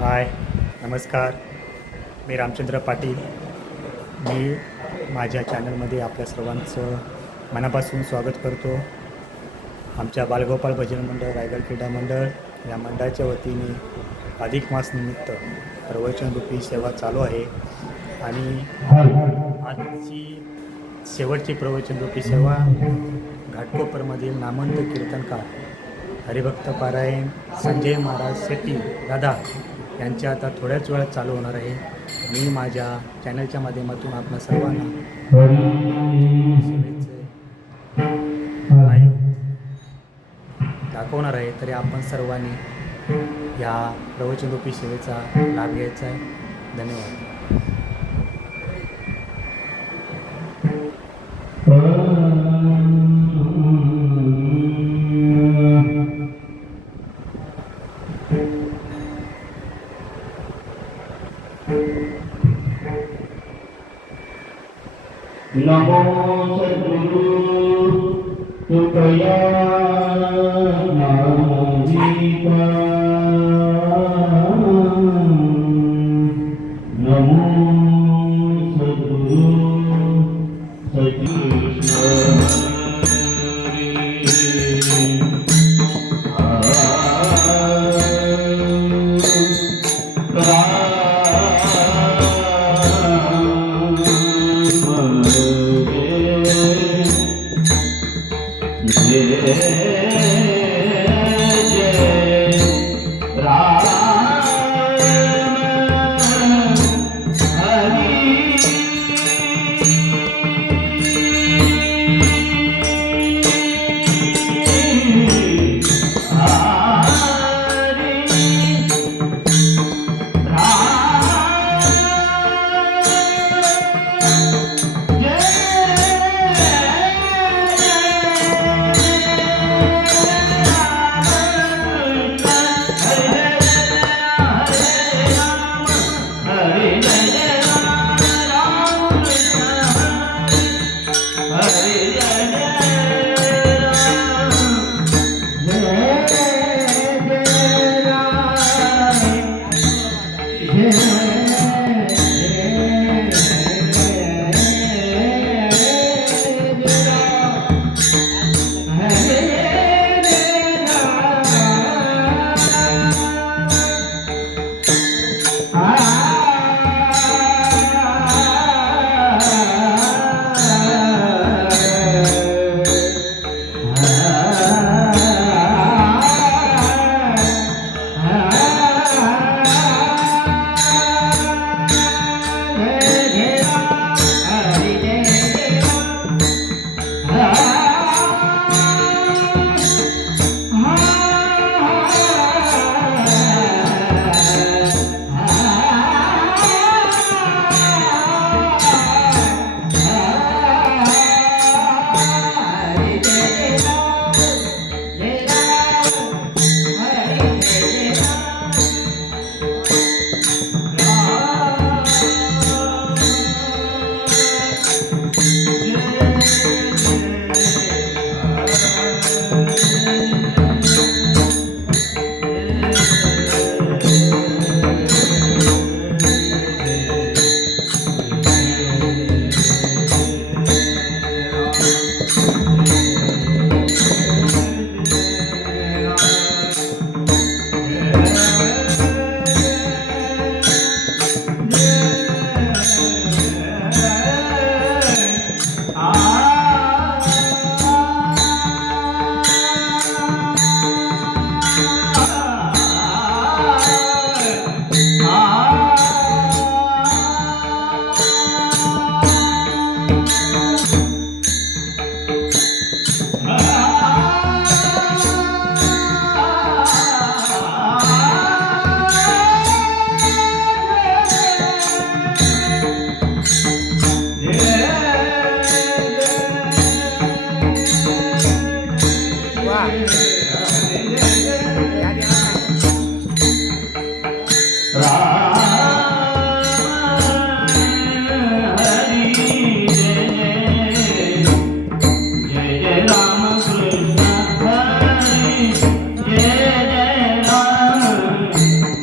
हाय, नमस्कार. मी रामचंद्र पाटील. मी माझ्या चॅनलमध्ये आपल्या सर्वांचं मनापासून स्वागत करतो. आमच्या बालगोपाळ भजन मंडळ, रायगड क्रीडा मंडळ या मंडळाच्या वतीने अधिक मास निमित्त प्रवचनरूपी सेवा चालू आहे आणि आजची शेवटची प्रवचनरूपी सेवा घाटकोपरमधील नामवंत कीर्तनकार हरिभक्त पारायण संजय महाराज शेट्टी दादा यांच्या आता थोड्याच वेळात चालू होणार आहे. मी माझ्या चॅनलच्या माध्यमातून आपल्या सर्वांना लाईव्ह दाखवणार आहे. तरी आपण सर्वांनी या प्रवचनरूपी सेवेचा लाभ घ्यायचा आहे. धन्यवाद. नमो सद्गुरु कृपया नामदीपा नमो सद्गुरु सतीकृष्ण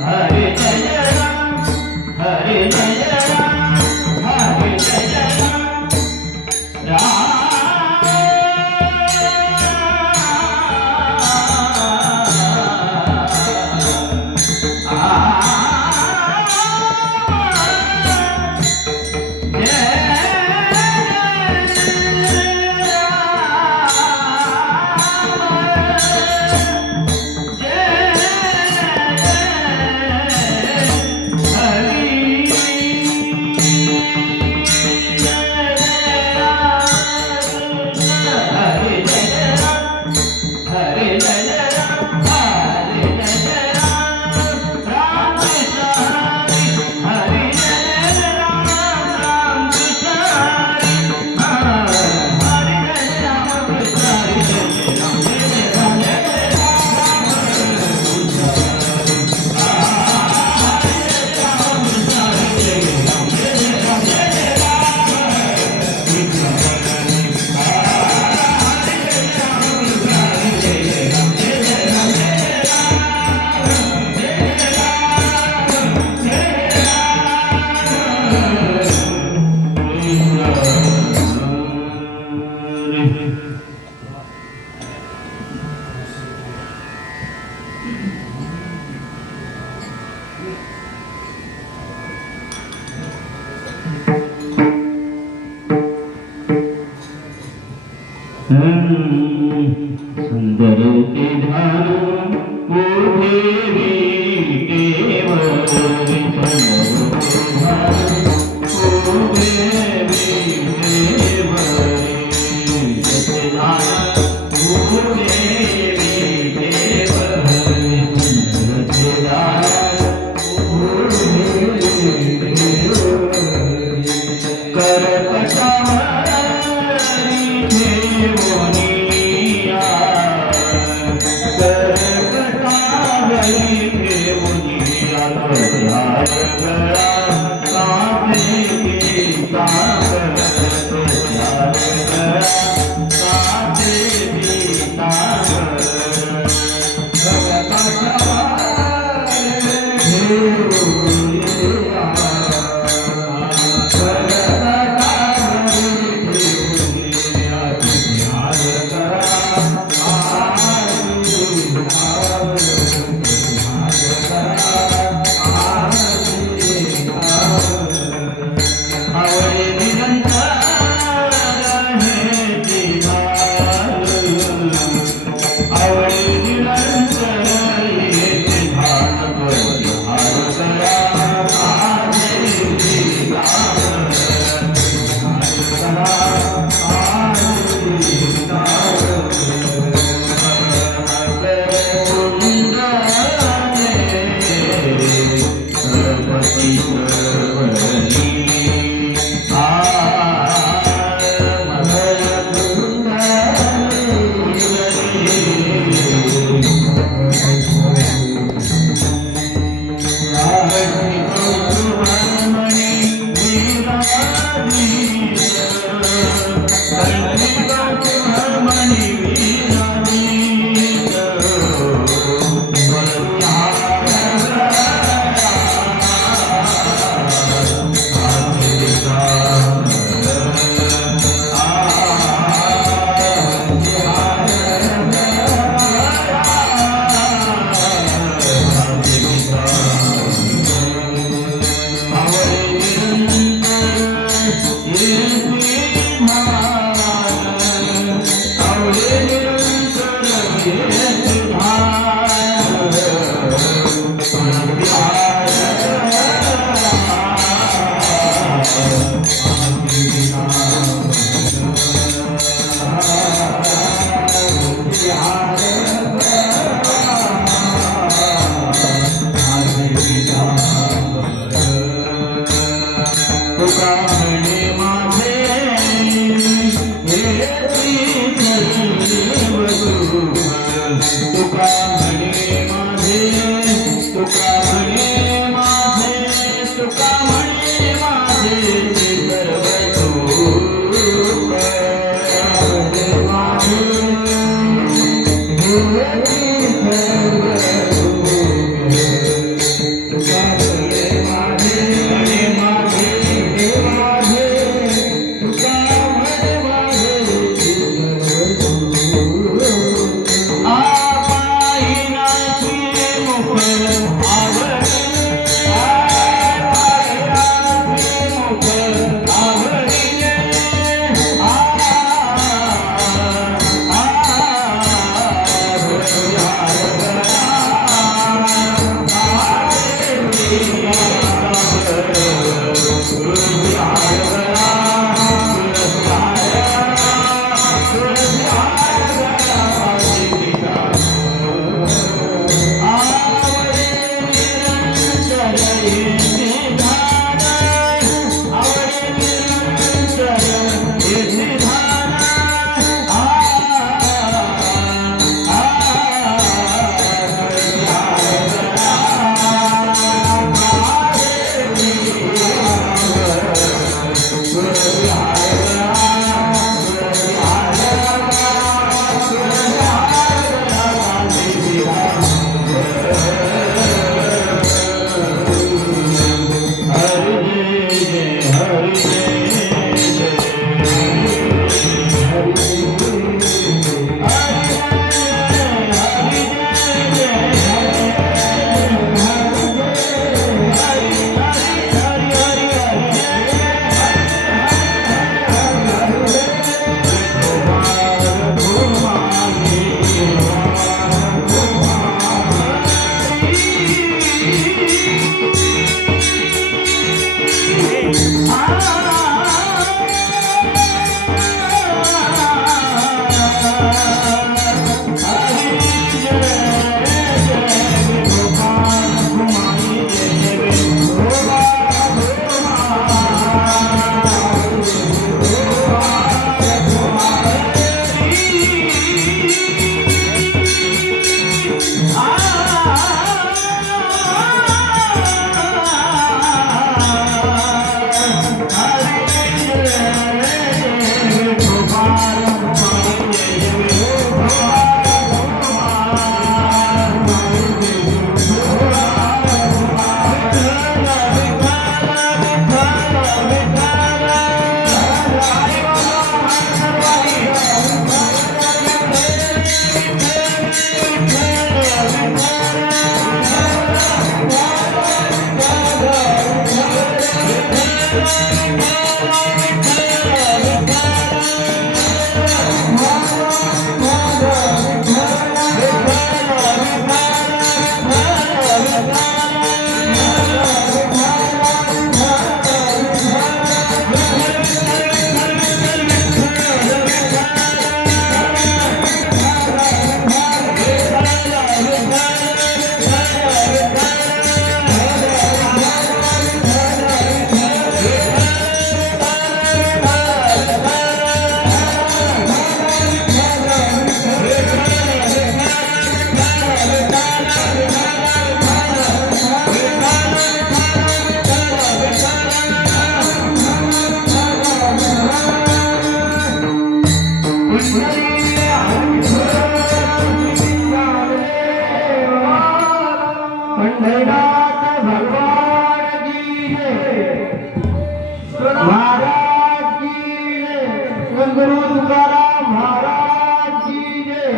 Hare सुंदर ते ध्यान उभे केवळ माझे पंढरीनाथ भगवान की जय, महाराज की जय, सद्गुरु तुकाराम महाराज की जय।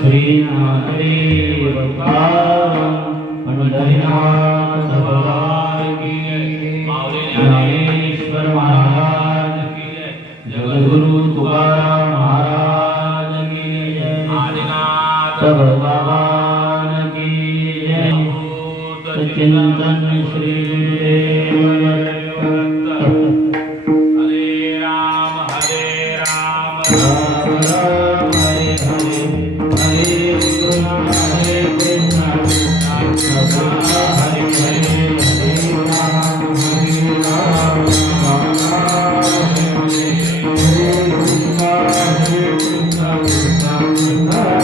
श्रीनाथदेव पंढरीनाथ भगवान की जय, ज्ञानेश्वर महाराज की जय, जगद्गुरु तुकाराम महाराज की जय, आदिनाथ भगवान की जय, सच्चिदानंद श्री हरे राम राम राम हरे हरे, हरे कृष्ण कृष्ण हरे हरे, हरे राम राम राम हरे हरे, हरे कृष्ण कृष्ण हरे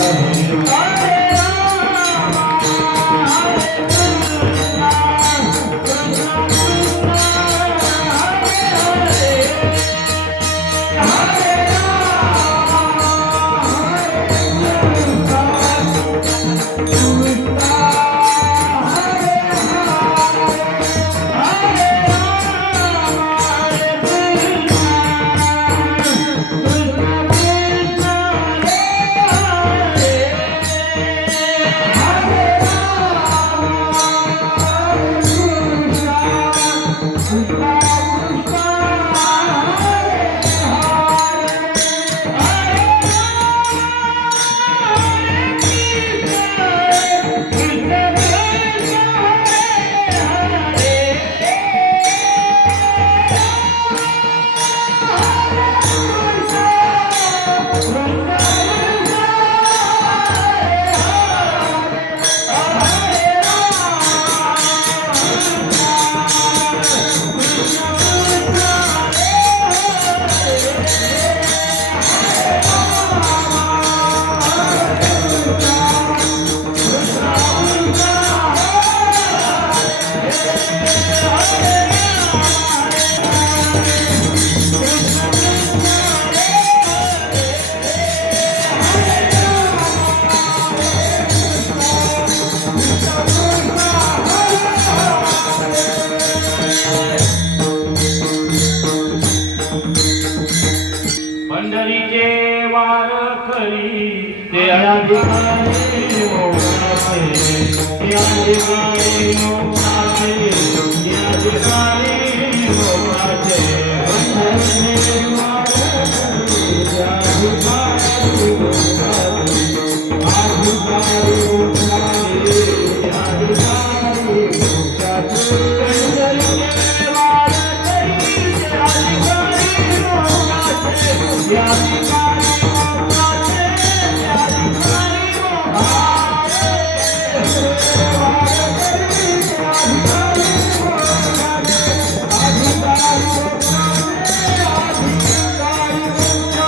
पंढरीचे वार खरी ते अधिकारी मोक्षाचे, ते अधिकारी मोक्षाचे, ते अधिकारी मोक्षाचे, पंढरीचे वार खरी ते अधिकारी मोक्षाचे, अधिकारी मोक्षाचे, ते अधिकारी मोक्षाचे, पंढरीचे वार खरी ते अधिकारी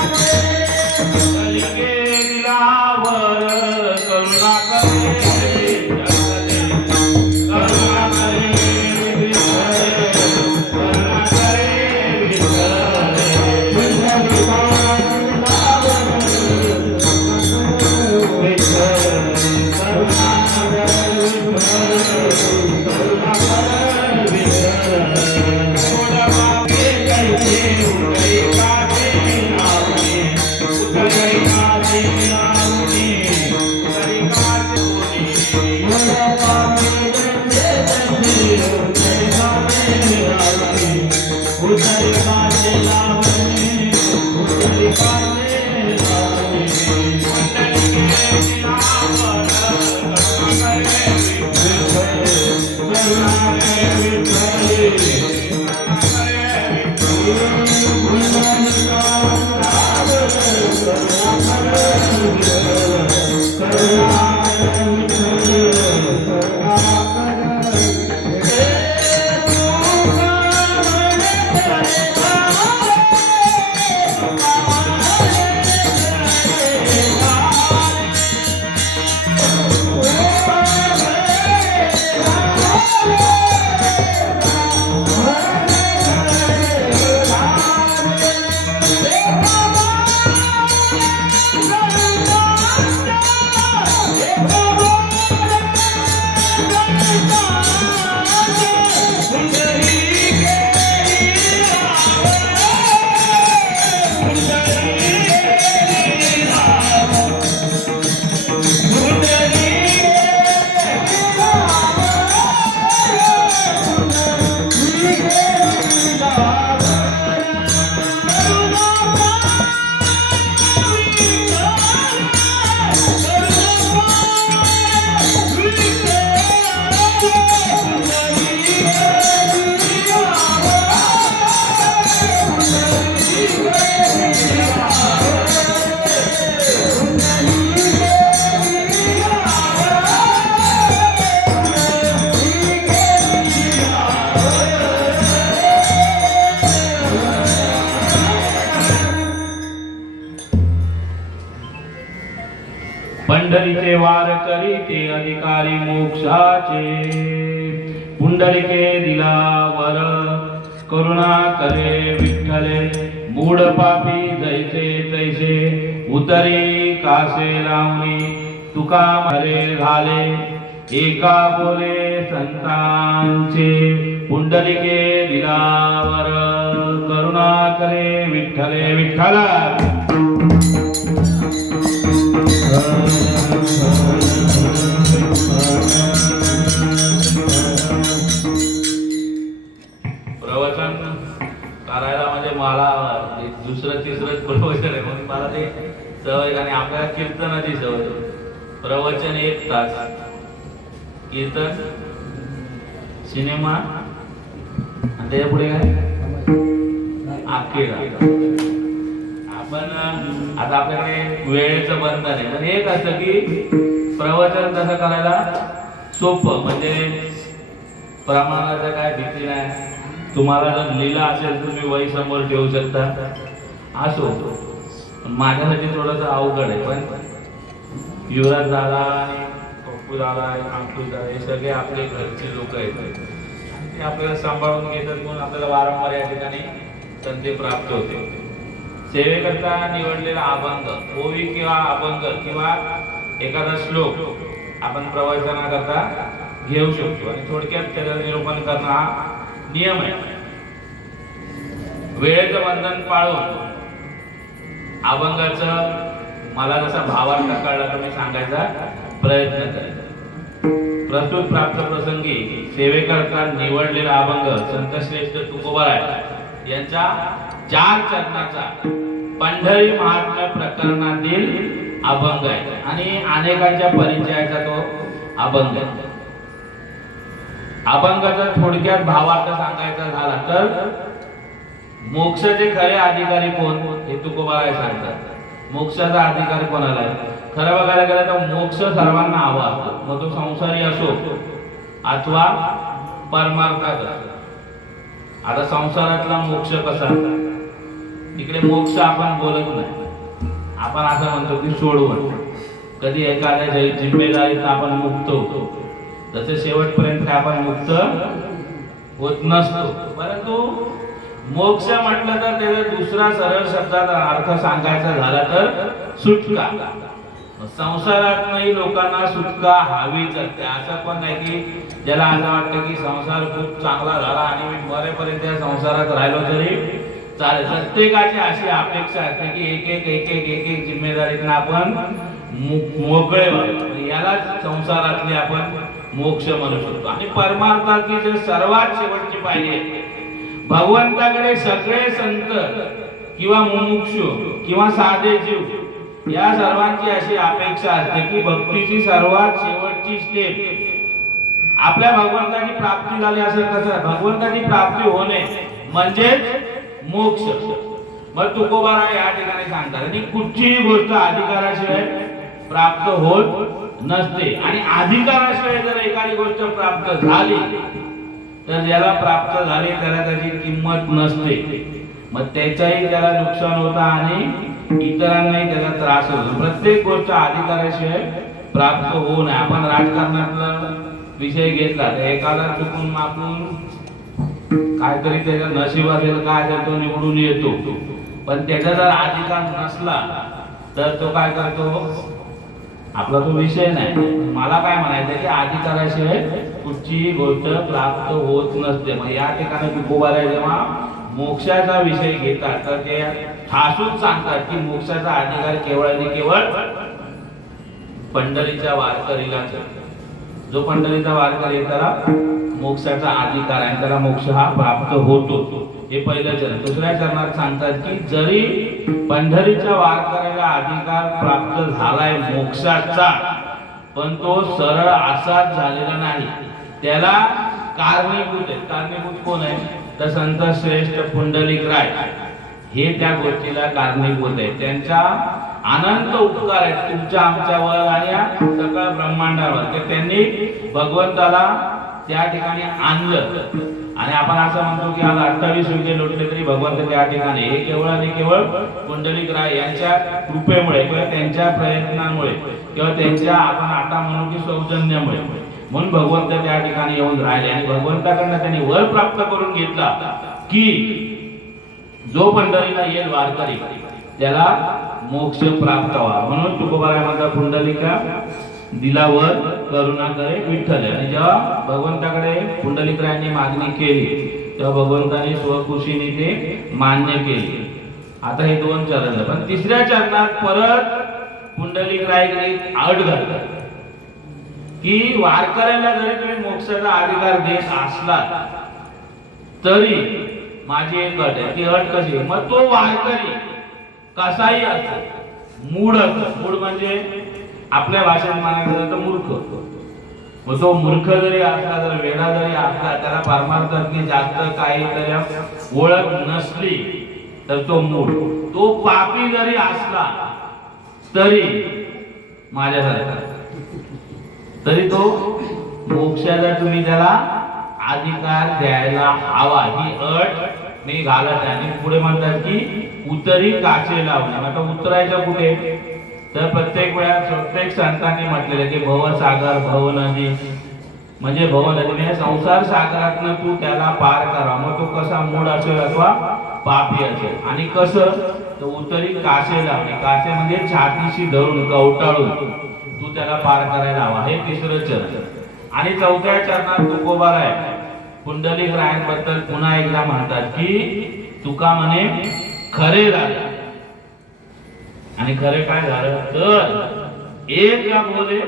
मोक्षाचे, पंढरीचे वार करी ते अधिकारी मोक्षाचे पुंडलिके दिला वर करुणा करे विठ्ठले मूढ पापी जैसे तैसे उतरी कासे लावणी तुका मरे झाले एका बोले संतांचे पुंडलिके दिलावर करुणा करे विठ्ठले विठ्ठला प्रवचन करायला म्हणजे मला दुसरं तिसरंच प्रवचन आहे म्हणून मला ते सवय आणि आपल्याला कीर्तनाची सवय प्रवचन 1 तास कीर्तन सिनेमा आणि त्याच्या पुढे काय अखेर आपण आता आपल्याकडे वेळेचं बंधन आहे पण एक असं की प्रवचन कसं करायला सोपं म्हणजे प्रमाणाचं काय भीती नाही तुम्हाला जर लिहिलं असेल तुम्ही वही समोर ठेवू शकता असो माझ्यासाठी थोडंसं अवघड आहे पण युवराज दादा आणि पप्पू दादा अंकुश दादा हे सगळे आपले घरचे लोक आहेत आणि ते आपल्याला सांभाळून घेतात म्हणून आपल्याला वारंवार या ठिकाणी संधी प्राप्त होते सेवेकरता निवडलेला अभंग ओवी किंवा अभंग किंवा एखादा श्लोक आपण प्रवचनाकरता घेऊ शकतो आणि थोडक्यात त्याचं निरूपण करणं हा नियम आहे वेळेचं बंधन पाळून अभंगाचं मला जसा भावार्थ कळला तर मी सांगायचा प्रयत्न करेन प्रस्तुत प्राप्त प्रसंगी सेवेकरता निवडलेला अभंग संत श्रेष्ठ तुकोबाराय यांचा 4 चरणाचा पंढरी महात्म्य प्रकरणातील अभंग आहे आणि अनेकांच्या परिचयाचा तो अभंग आहे अभंगाचा थोडक्यात भावार्थ सांगायचा झाला तर मोक्षाचे खरे अधिकारी कोण हे तुकोबाराय सांगतात मोक्षाचा अधिकारी कोणाला आहे खरं बघायला गेलं तर मोक्ष सर्वांना हवा असतो मग तो संसारी असो अथवा परमार्थात असो आता संसारातला मोक्ष कसा इकडे मोक्ष आपण बोलत नाही आपण असं म्हणतो की सोडवण कधी एखाद्या जिम्मेदारीत आपण मुक्त होतो तसे शेवटपर्यंत आपण मुक्त होत नसतो परंतु मोक्ष म्हटलं तर त्याचा दुसरा सरळ शब्दाचा अर्थ सांगायचा झाला तर सुटका संसारातही लोकांना सुटका हवीच असते असं पण नाही की ज्याला असं वाटतं की संसार खूप चांगला झाला आणि मी मरेपर्यंत या संसारात राहिलो तरी चालेल प्रत्येकाची अशी अपेक्षा असते की एक जिम्मेदारीतून आपण मोकळे व्हावे याला संसारातले आपण मोक्ष म्हणू शकतो आणि परमार्थातली जे सर्वात शेवटची पायरी भगवंताकडे सगळे संत किंवा मुमुक्षु किंवा साधे जीव या सर्वांची अशी अपेक्षा असते की भक्तीची सर्वात शेवटची स्टेप आपल्या भगवंताची प्राप्ती झाली असेल कसं भगवंताची प्राप्ती होणे म्हणजे मोक्ष मग तुकोबाराय या ठिकाणी सांगतात आणि कुठचीही गोष्ट अधिकाराशिवाय प्राप्त होत नसते आणि अधिकाराशिवाय जर एखादी गोष्ट प्राप्त झाली तर ज्याला प्राप्त झाली त्याला त्याची किंमत नसते मग त्याचाही त्याला नुकसान होतं आणि इतरांनाही त्याचा त्रास होतो प्रत्येक गोष्ट अधिकाराशिवाय प्राप्त होऊ नये आपण राजकारणातला विषय घेतला तर एखादा चुकून मापून काहीतरी त्याच्या नशीब असेल काय तर तो निवडून येतो पण त्याचा जर अधिकार नसला तर तो काय करतो आपला तो विषय नाही मला काय म्हणायचं की अधिकाराशिवाय कुठचीही गोष्ट प्राप्त होत नसते मग या ठिकाणी तुकोबाराय जेव्हा मोक्षाचा विषय घेतात तर ते ठासून सांगतात की मोक्षाचा अधिकार केवळ आणि केवळ पंढरीच्या वारकरीलाच जो पंढरीचा वारकरी त्याला मोक्षाचा अधिकार आहे त्याला मोक्ष हा प्राप्त होतो हे पहिलं चरण दुसऱ्या चरणात सांगतात की जरी पंढरीच्या वारकऱ्याला अधिकार प्राप्त झालाय मोक्षाचा पण तो सरळ असाच झालेला नाही त्याला कारणीभूत आहे कारणीभूत कोण आहे तर संत श्रेष्ठ पुंडलिकराय हे त्या गोष्टीला कारणीभूत आहे त्यांचा अनंत उपकार आहेत तुमच्या आमच्यावर आणि या सगळ्या ब्रह्मांडावर तर त्यांनी भगवंताला त्या ठिकाणी आणलं आणि आपण असं म्हणतो की आज 28 युगे लोटले तरी भगवंत त्या ठिकाणी, हे केवळ आणि केवळ पुंडलिक राय यांच्या कृपेमुळे किंवा त्यांच्या प्रयत्नांमुळे किंवा त्यांच्या आपण आता म्हणू की सौजन्यामुळे, म्हणून भगवंत त्या ठिकाणी येऊन राहिले. आणि भगवंताकडनं त्यांनी वर प्राप्त करून घेतला की जो पंढरीला येईल वारकरी त्याला मोक्ष प्राप्त व्हावा. म्हणून तुकोबाराय म्हणतात पुंडलिका दिलावर करुणा करे विठ्ठल. आणि जेव्हा भगवंताकडे पुंडलिकरायांनी मागणी केली तेव्हा भगवंताने स्वखुशीने ते मान्य केले. आता हे 2 चरण झाले. पण तिसऱ्या चरणात परत पुंडलिकराय आड घालतात की वारकऱ्याला जरी तुम्ही मोक्षाचा अधिकार देत असला तरी माझी एक अट आहे. ती अट कशी? मग तो वारकरी कसाही असो, मूढ असो, मूढ म्हणजे आपल्या भाषेत म्हणायचं तर मूर्ख. मग तो मूर्ख जरी असला, जर वेडा जरी असला, त्याला परमार्थातली जास्त काही तरी ओळख नसली तर तो मूढ. तो पापी जरी असला तरी माझ्यासारखा, तरी तो मोक्षाला तुम्ही त्याला अधिकार द्यायला हवा, ही अट मी घालत आहे. आणि पुढे म्हणतात की उतरी काचे लावणे. आता उतरायचं कुठे? तर प्रत्येक वेळा प्रत्येक संतांनी म्हटलेलं की भवसागर, भव नदी, म्हणजे भव नदी म्हणजे संसार सागरातनं तू त्याला पार करा. मग तो कसा मूढ असेल अथवा पापी असेल. आणि कसं? तर उतरी काचे लावणे. काचे म्हणजे छातीशी धरून कवटाळून तू त्याला पार करायला हवा. हे 3रं चरण. आणि 4थ्या चरणात तुकोबाराय पुंडलिक रायांबद्दल पुन्हा एकदा म्हणतात की तुका म्हणे खरे झाले. आणि खरे काय झालं? तर एक या बोले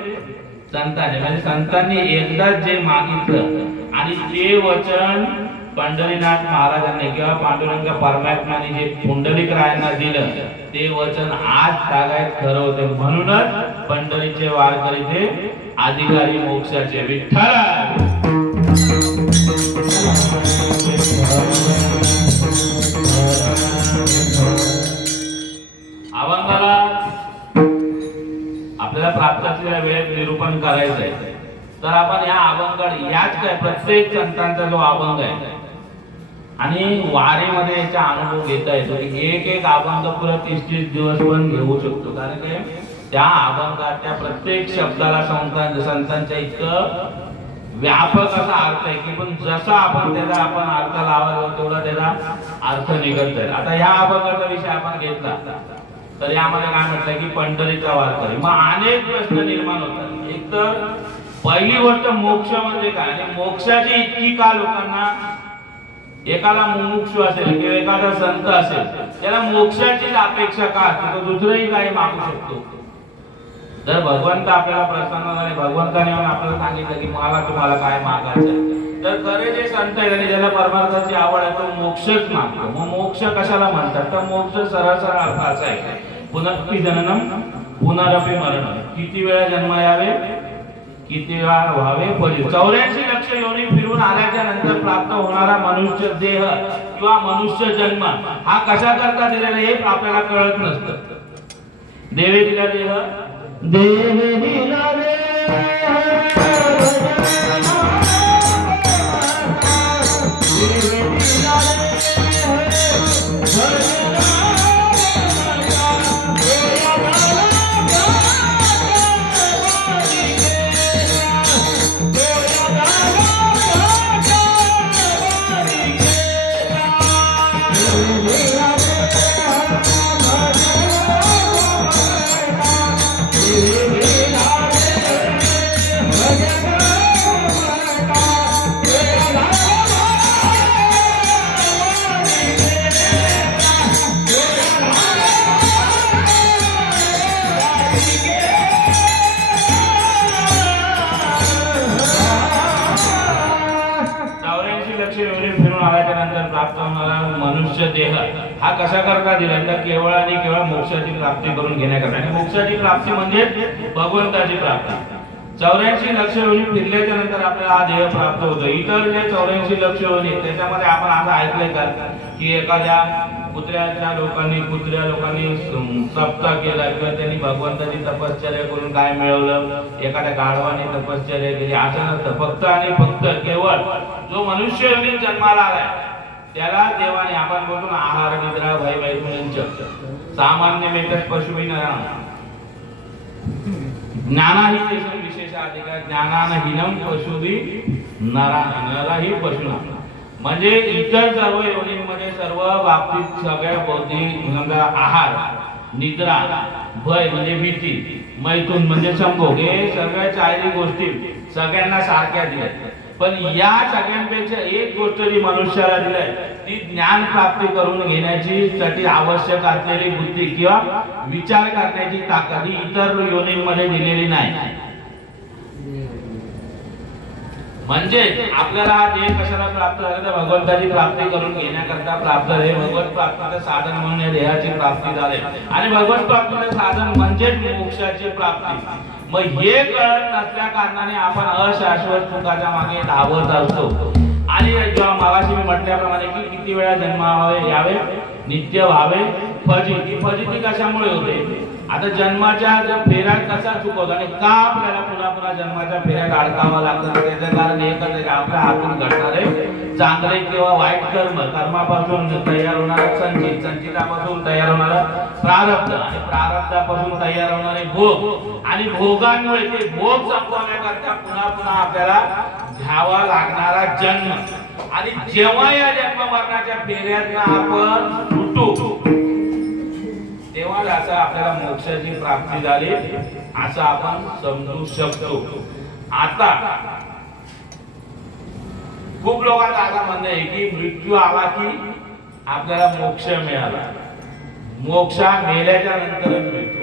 संतांनी, म्हणजे संतांनी एकदाच जे मागितलं आणि ते वचन पंढरीनाथ महाराजांनी किंवा पांडुरंग परमात्म्याने जे पुंडलिक रायांना दिलं ते वचन आज सांगायचं खरं होते. म्हणूनच पंढरीचे वारकरी ते अधिकारी मोक्षाचे. विठ्ठल अभंगाला आपल्याला प्राप्त असलेल्या वेळेत निरूपण करायचं आहे. तर आपण या अभंगात याच काय प्रत्येक संतांचा जो अभंग आहे आणि वारीमध्ये याचा अनुभव घेता येतो. एक अभंग पुरा 30 दिवस पण घेऊ शकतो. कारण काय त्या अभंगात त्या प्रत्येक शब्दाला संतांच्या इतकं व्यापक असा अर्थ आहे की पण जसा आपण त्याचा अर्थ लावायला तेवढा त्याचा अर्थ निघत जाईल. आता ह्या अभंगाचा विषय आपण घेतला तर यामध्ये काय म्हटलं की पंढरीचा वारकरी. मग अनेक प्रश्न निर्माण होतात. एक तर पहिली गोष्ट मोक्ष म्हणजे काय, आणि मोक्षाची इतकी का लोकांना, एकाला मुमुक्षु असेल किंवा एखादा संत असेल त्याला मोक्षाचीच अपेक्षा का असते, तो दुसरंही काही मागू शकतो. जर भगवंत आपल्याला प्रसन्न झाले, भगवंताने आपल्याला सांगितलं की मला तुम्हाला काय मागायचं, तर खरे जे संत आहेत आणि ज्याला परमार्थाची आवड आहे तो मोक्षच मागतो. मग मोक्ष कशाला म्हणतात? तर मोक्ष सरळ सरळ अर्थ असा आहे पुनरपि जननम पुनरपि मरणम. किती वेळा जन्म यावे, किती वेळा व्हावे परी. 84 लक्ष योनी फिरून आल्याच्या नंतर प्राप्त होणारा मनुष्य देह किंवा मनुष्य जन्म हा कशा करता दिलेला हे आपल्याला कळत नसतं. देवे दिला देह, देवे दिला देह, मनुष्य देह हा कशा करता दिला, तर केवळ आणि केवळ मोक्षाची प्राप्ती करून घेण्याकरता. आणि मोक्षाची प्राप्ती म्हणजे भगवंताची प्राप्ती. 84 लक्ष योनी फिरल्याच्या नंतर आपल्याला हा देह प्राप्त होतो. इतर जे 84 लक्ष योनी त्याच्यामध्ये आपण असं ऐकलंय का की एखाद्या कुत्र्या लोकांनी सप्ताह केला किंवा त्यांनी भगवंताची तपश्चर्या करून काय मिळवलं, एखाद्या गाढवाने तपश्चर्या केली असं नसतं. फक्त आणि फक्त केवळ जो मनुष्य योनीत जन्माला आलाय त्याला देवाने, आपण बोलतो ना आहार निद्रा भय वैकुंठ सामान्य मेकच पशुभी नरा ज्ञानाही विशेष अधिकार ज्ञानानहीनम पशुभी नराही पशुना. म्हणजे इतर सर्व योनींमध्ये सर्व बाबतीत सगळ्या बौद्धिक आहार निद्रा भय म्हणजे भीती मैथून म्हणजे संभोग हे सगळ्या चारही गोष्टी सगळ्यांना सारख्या दिल्या. पण या सगळ्यांपेक्षा एक गोष्ट जी मनुष्याला दिलाय ती ज्ञान प्राप्ती करून घेण्याची साठी आवश्यक असलेली बुद्धी किंवा विचार करण्याची ताकद ही इतर योनींमध्ये दिलेली नाही. म्हणजे आपल्याला जे कशाला प्राप्त झालं तर भगवंताची प्राप्ती करून घेण्याकरता प्राप्त झाले. भगवत प्राप्तीचं साधन म्हणून या देहाची प्राप्ती झाले आणि भगवत प्राप्तीचं साधन म्हणजेच मोक्षाची प्राप्ती. मग हे कळत नसल्या कारणाने आपण अशाश्वत सुखाच्या मागे धावत असतो. आणि जेव्हा मागाशी मी म्हटल्याप्रमाणे की किती वेळा जन्मावे यावे नित्य व्हावे फजिती कशामुळे होते. आता जन्माच्या फेऱ्या कसा चुकवतो आणि का आपल्याला पुन्हा पुन्हा जन्माच्या फेऱ्यात अडकावं लागतं त्याचं कारण एकच आहे की आपल्या हातून घडणारे चांगले किंवा वाईट कर्मापासून तयार होणारा संचितापासून तयार होणारा प्रारब्ध आणि प्रारब्धापासून तयार होणारे भोग आणि भोगांमुळे ते भोग संपवण्याकरता पुन्हा पुन्हा आपल्याला घ्यावा लागणारा जन्म. आणि जेव्हा या जन्म मरणाच्या फेऱ्यातनं आपण सुटू तेव्हा असं आपल्याला मोक्षाची प्राप्ती झाली असं आपण समजू शकतो. आता खूप लोकांचं असं म्हणणं आहे की मृत्यू आला की आपल्याला मोक्ष मिळाला, मोक्ष मेल्याच्या नंतरच मिळतो.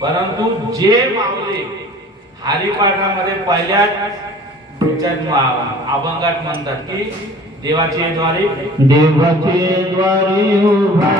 परंतु जे माऊली हरिपाठामध्ये पहिल्याच अभंगात म्हणतात की देवाचे द्वारे उभा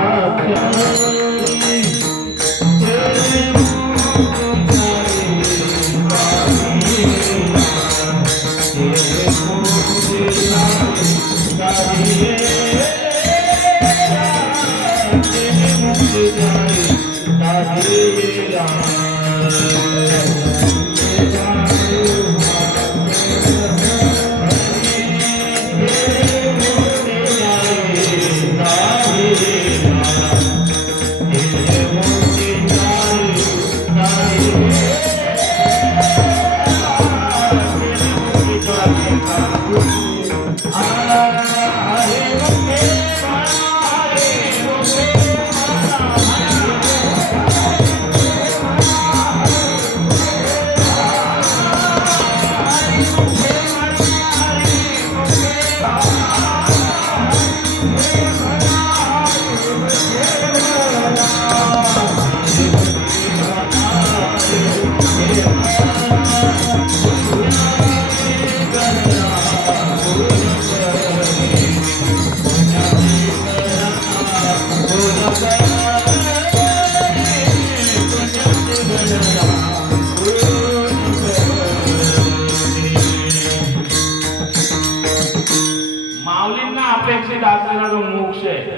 अपेक्षित असलेला जो मोक्ष आहे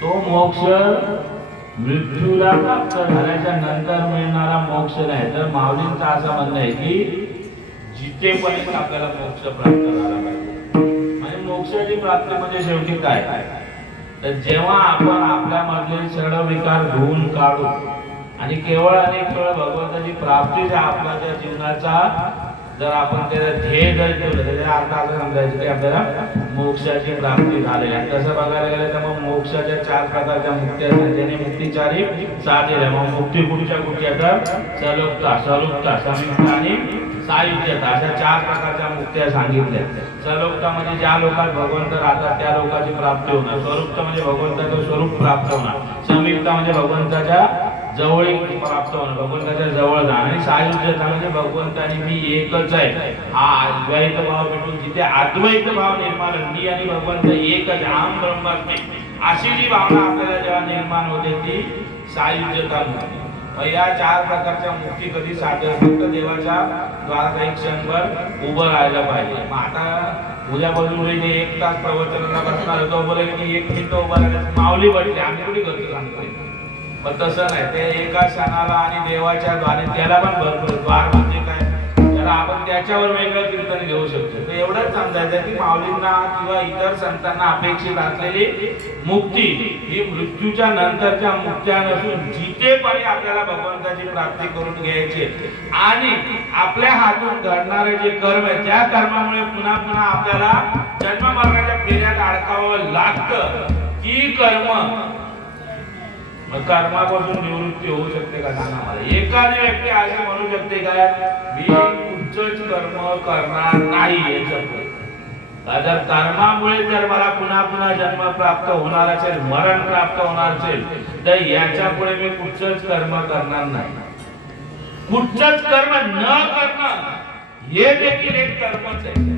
तो मोक्ष मृत्यूला प्राप्त झाल्याच्या नंतर मिळणारा मोक्ष नाही. तर माऊलींचं असं म्हणणं आहे की जितेपर्यंत आपल्याला मोक्ष प्राप्त झाला पाहिजे. म्हणजे मोक्षाची प्राप्ती म्हणजे शेवटी काय तर जेव्हा आपण आपल्या मधले सर्व विकार धुवून काढू आणि केवळ आणि केवळ भगवंताची प्राप्ती आपल्या त्या जीवनाचा जर आपण त्याला ध्येय जर ठेवलं त्याचा अर्थ असं समजायचं की आपल्याला मोक्षाची प्राप्ती झालेली आहे. तसं बघायला गेलं तर मग मोक्षाच्या 4 प्रकारच्या मुक्त्या आहेत ज्याने मुक्तीचारी साधलेल्या. मग मुक्ती कुठच्या कुठच्या तर सलोकता स्वरूपता समीपता आणि सायुज्यता अशा 4 प्रकारच्या मुक्त्या सांगितल्या. सलोकता म्हणजे ज्या लोकांना भगवंत राहतात त्या लोकांची प्राप्ती होणार, स्वरूपता म्हणजे भगवंताचं स्वरूप प्राप्त होणार, समीपता म्हणजे भगवंताच्या जवळीक प्राप्त होणं भगवंताच्या जवळ जाणं आणि सायुज्यता म्हणजे भगवंत आणि मी एकच आहे हा अद्वैत भाव भेटून जिथे अद्वैत भाव निर्माण मी आणि भगवंत एकच आम ब्रह्मास्मी अशी जी भावना आपल्याला जेव्हा निर्माण होते ती सायुज्यता होते. या 4 प्रकारच्या मुक्ती कधी साध्य फक्त देवाच्या द्वारात एक क्षणभर उभं राहायला पाहिजे. मग आता उद्यापासून जे 1 तास प्रवचनाला बसणार तो बोले की 1 मिनिट उभा राहायचं माऊली पडली आम्ही कुठे करतो सांगतोय. पण तसं नाही, ते एका क्षणाला आणि देवाच्या द्वारे त्याला पण भरपूर द्वार म्हणजे काय त्याला आपण त्याच्यावर वेगळं कीर्तन घेऊ शकतो. तर एवढंच समजायचं की माऊलींना किंवा इतर संतांना अपेक्षित असलेली मुक्ती ही मृत्यूच्या नंतरच्या मुक्त्या नसून जितेपर्यंत आपल्याला भगवंताची प्राप्ती करून घ्यायची आणि आपल्या हातून घडणारे जे कर्म आहे त्या कर्मामुळे पुन्हा पुन्हा आपल्याला जन्म मरणाच्या फेऱ्यात अडकावं लागतं. की कर्म मग कर्मापासून निवृत्ती होऊ शकते का सांगा मला. एखादी व्यक्ती अशी म्हणू शकते काय मी कुठचंच कर्म करणार नाही याच्यापुढे. जर कर्मामुळे जर मला पुन्हा पुन्हा जन्म प्राप्त होणार असेल मरण प्राप्त होणार असेल तर याच्या पुढे मी कुठचंच कर्म करणार नाही. कुठचंच कर्म न करणं हे देखील एक कर्मच आहे.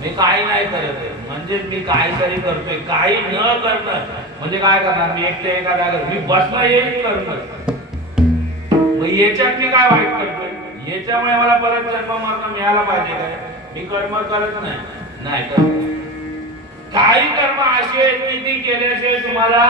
मी काही नाही करत आहे म्हणजे मी काहीतरी करतोय. काही न करणं म्हणजे काय करणार मी एकटे एका जागेवर मी बसणं येईल करणं. मग याच्यात मी काय वाईट करतोय याच्यामुळे मला परत जन्म मरण मिळाला पाहिजे काय. मी कर्म करत नाही करत. काही कर्म असे आहेत की ती केल्याशिवाय तुम्हाला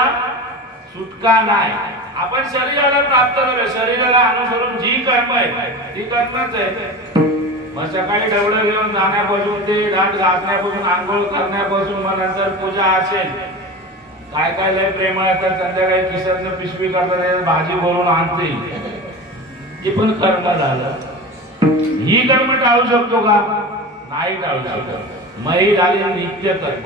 सुटका नाही. आपण शरीराला प्राप्त करूया शरीराला अनुसरून जी कर्म आहे ती कर्मच आहे. मग सकाळी ढवळं घेऊन जाण्यापासून ते दात घासण्यापासून आंघोळ करण्यापासून मग नंतर पूजा असेल. काय काय लय प्रेम येतात संध्याकाळी किशोरचं पिशवी करतात भाजी बोलून आणतील ते पण कर्म झालं. ही कर्म टाळू शकतो का नाही टाळू शकत. मग ही झाली नित्य कर्म.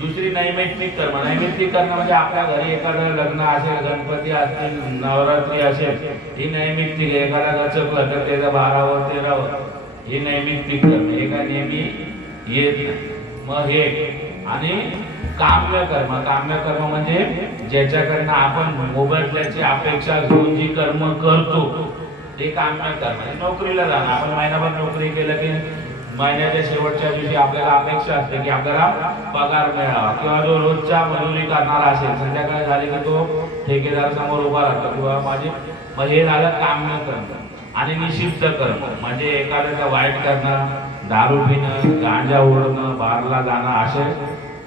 दुसरी नैमित्तिक कर्म. नैमित्तिक कर्म म्हणजे आपल्या घरी एखादं लग्न असेल गणपती असतील नवरात्री असेल ही नैमित्तिक. एखादा गचकलं तर त्याचं 12वर 13वर हे नैमित्तिक कर्म. हे काय नेहमी येत नाही. मग हे आणि काम्य कर्म. काम्य कर्म म्हणजे ज्याच्याकडनं आपण मोबदल्याची अपेक्षा घेऊन जी कर्म करतो ते काम्य कर्म. नोकरीला जाणं आपण महिनाभर नोकरी केलं की महिन्याच्या शेवटच्या दिवशी आपल्याला अपेक्षा असते की आपल्याला पगार मिळावा. किंवा जो रोजच्या मजुरी करणारा असेल संध्याकाळी झाली की तो ठेकेदार समोर उभा राहतो किंवा माझे. मग हे झालं काम्य कर्म. आणि निषिद्ध कर्म म्हणजे एखाद्याचा वाईट करणं दारू पिणं गांजा ओढणं बारला जाणं असे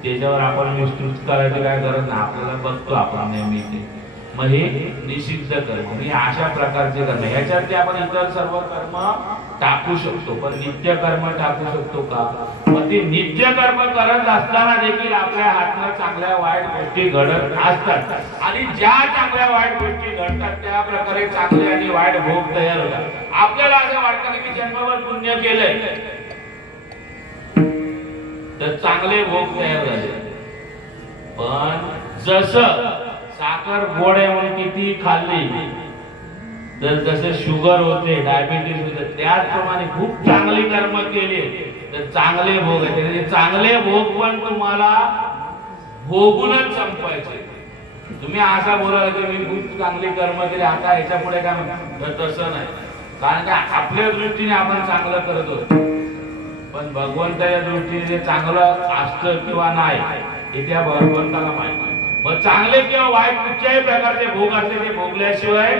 त्याच्यावर आपण विस्तृत करायची काय गरज नाही. आपल्याला बघतो आपण नेहमी ते. मग हे निषिद्ध कर्म हे अशा प्रकारचे कर्म. ह्याच्यावरती आपण इतर सर्व कर्म टाकू शकतो पण नित्य कर्म टाकू शकतो का. मग ते नित्य कर्म करत असताना देखील आपल्या हातनं चांगल्या वाईट गोष्टी घडत असतात आणि ज्या चांगल्या वाईट गोष्टी घडतात त्या प्रकारे चांगले आणि वाईट भोग तयार होतात. आपल्याला असं वाटतं की जन्मभर पुण्य केलंय तर चांगले भोग तयार झाले. पण जसं साखर गोड आहे म्हणून किती खाल्ली तर जसे शुगर होते डायबिटीज होते त्याचप्रमाणे खूप चांगली कर्म केली तर चांगले भोग आहे. चांगले भोग पण तुम्हाला भोगूनच संपवायचे. तुम्ही असा बोलाल की मी खूप चांगली कर्म केली आता याच्या पुढे काय म्हणतात तर तसं नाही. कारण का आपल्या दृष्टीने आपण चांगलं करत होतो पण भगवंताच्या दृष्टीने जे चांगलं असतं किंवा नाही हे त्या भगवंताला माहिती. मग चांगले किंवा वाईट कुठच्याही प्रकारचे भोग असते ते भोगल्याशिवाय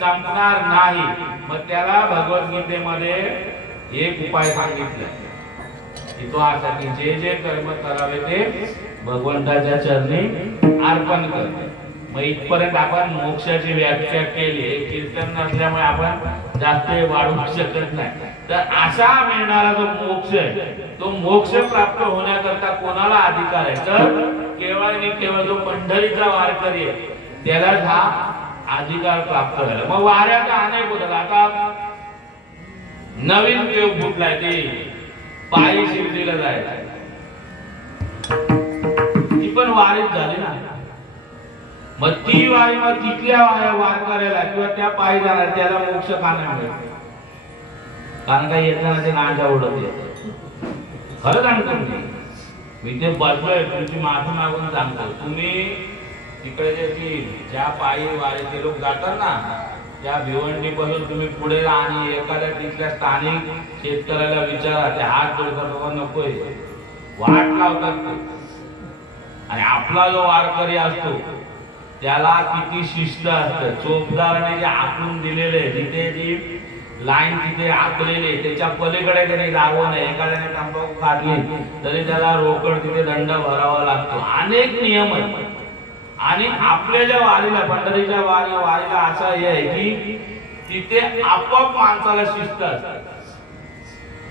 संपणार नाही. मग त्याला भगवद्गीतेमध्ये एक उपाय सांगितला की तो असा की जे जे कर्म करावे ते भगवंताच्या चरणी अर्पण करणे. मग इथपर्यंत आपण मोक्षाची व्याख्या केली. कीर्तन नसल्यामुळे आपण जास्त वाढवू शकत नाही. तर असा मिळणारा जो मोक्ष आहे तो मोक्ष प्राप्त होण्याकरता कोणाला अधिकार आहे तर केवळ आणि केवळ जो पंढरीचा वारकरी आहे त्यालाच हा अधिकार प्राप्त झाला. मग वाऱ्याचा अनेक होतात. आता नवीन देव फुटलाय ते पायी शिर्डीला जायचं ती पण वारीच झाली ना. मग ती वारी मग तिथल्या वारकऱ्याला किंवा त्या पायी जाणार त्याला मोक्ष का नाही मिळत. कारण काय येताना ते गांजा उडत येत. खरं सांगतो मी ते बसलोय तुमची माफी मागून सांगतो. तुम्ही तिकडे जे ज्या पायी वारीचे लोक जातात ना त्या भिवंडी पासून तुम्ही पुढे आणि एखाद्या तिथल्या स्थानिक शेतकऱ्याला विचारा ते हात जोडतात नकोय वाट लावतात ते. आणि आपला जो वारकरी असतो त्याला किती शिस्त असतं. चोपदाराने जे आखून दिलेले जिथे जी लाईन तिथे आखलेली, त्याच्या पलीकडे त्यांनी जावं नाही. एखाद्याने तंबाखू खाल्ली तरी त्याला रोकड तिथे दंड भरावा लागतो. अनेक नियम आहेत. आणि आपल्या ज्या वारीला, पंढरीच्या वारीला असं हे आहे की तिथे आपोआप माणसाला शिस्त असते.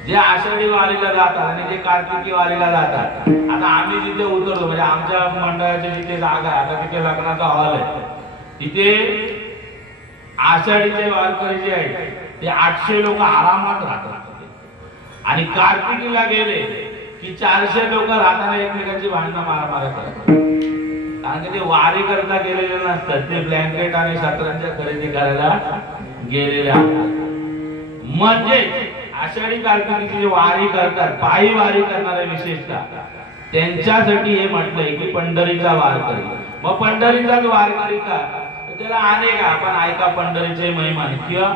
जे आषाढी वारीला जातात आणि जे कार्तिकी वारीला जातात, आता आम्ही जिथे उतरतो म्हणजे आमच्या मंडळाची जिथे जागा आहे, आता तिथे लग्नाचा हॉल आहे, तिथे आषाढीचे वारकरी जे आहेत ते 800 लोक आरामात राहतात. आणि कार्तिकीला गेले की 400 लोक राहताना एकमेकांची भांडणं मारामारी करतात. कारण की ते वारी करता गेलेले नसतात, ते ब्लँकेट आणि शस्त्रांच्या खरेदी करायला गेलेले असतात. म्हणजे आषाढी कार्तिकीची जे वारी करतात, पायी वारी करणारे विशेषतः, त्यांच्यासाठी हे म्हटलंय की पंढरीचा वारकरी. मग पंढरीचाच वारकरी का, तर त्याला अनेक आपण ऐका पंढरीचे महिमान किंवा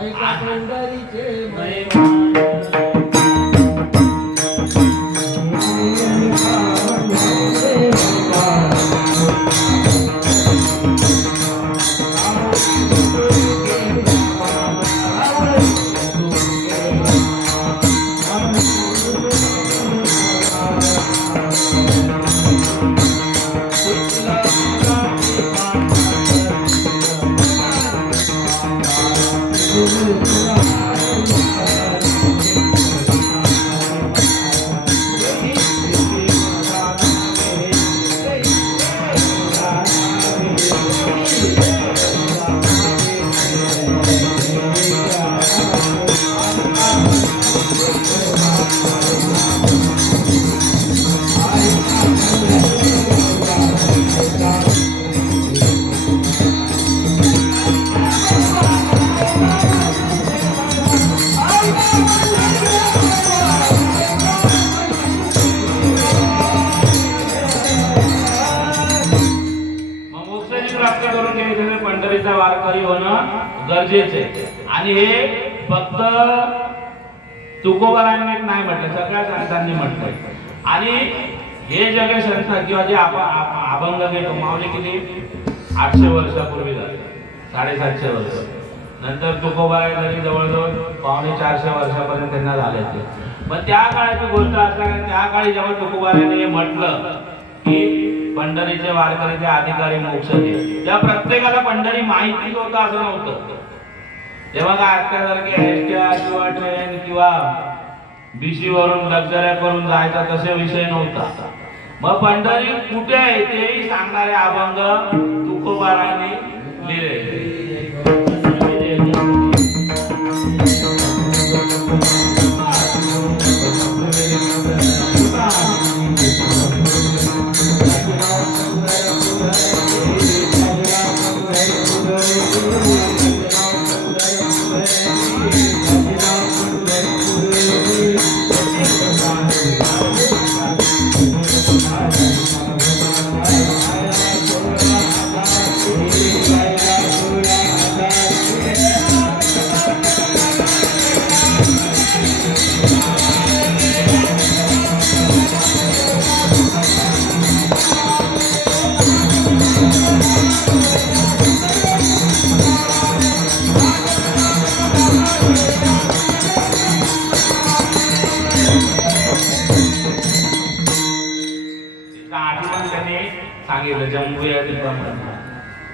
ऐका पंढरीचे महिमा. पंढरीचा वारकरी होणं गरजेचे. आणि हे फक्त तुकोबारांनी नाही म्हटलं, सगळ्या संतांनी म्हटलंय. आणि हे जगे संत किंवा जे आपण अभंग घेतो, माऊली किती 800 वर्षापूर्वी झाले, 750 वर्ष. नंतर तुकोबाराय तरी जवळजवळ 450 वर्षापर्यंत त्यांना झाले. मग त्या काळाची गोष्ट असल्याने त्या काळी जेव्हा तुकोबाराने हे म्हटलं की पंढरीचे वारकरी ते अधिकारी मोक्ष दे, तेव्हा प्रत्येकाला पंढरी माहितीच होतं असं नव्हतं. तेव्हा काय आजच्यासारखे एसट्या किंवा ट्रेन किंवा बीसी वरून लक्झऱ्या करून जायचा तसे विषय नव्हता. मग पंढरी कुठे आहे तेही सांगणारे अभंग तुकोबाराने लिहिले.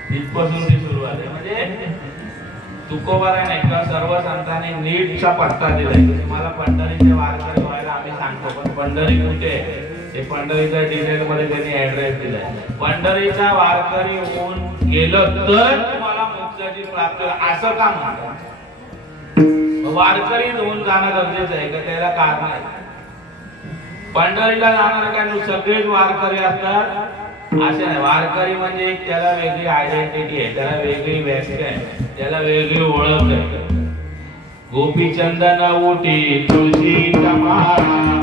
तिथपासून ती सुरुवात आहे. म्हणजे तुकोबाराने किंवा सर्व संतांनी नीटचा पत्ता दिलाय. तुम्हाला पंढरीचे वारकरी व्हायला आम्ही सांगतो, पण पंढरी कुठे आहे ते पंढरीच्या डिटेल मध्ये त्यांनी ऍड्रेस दिलाय. पंढरीचा वारकरी होऊन गेलं तर तुम्हाला मोक्षाची प्राप्ती असं का म्हणतात? वारकरी होऊन जाणं गरजेचं आहे का? त्याला कारण आहे. पंढरीला जाणार काय सगळेच वारकरी असतात असे नाही. वारकरी म्हणजे त्याला वेगळी आयडेंटिटी आहे, त्याला वेगळी व्याख्या आहे, त्याला वेगळी ओळख आहे. गोपीचंदन उठी तुळशीचा माळा,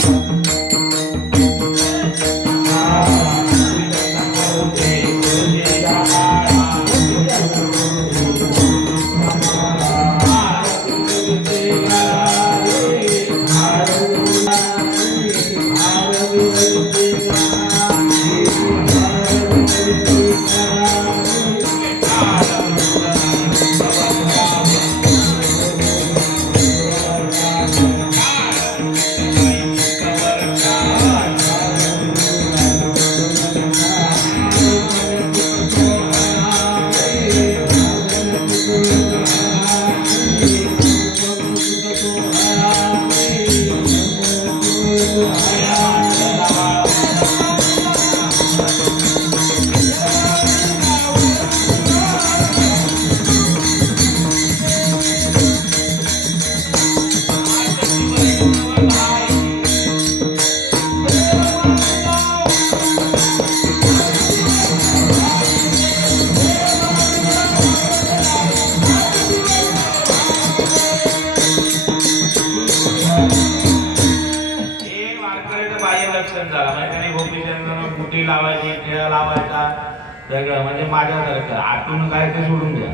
सगळं म्हणजे माझ्यासारखं आतून काय ते सोडून द्या,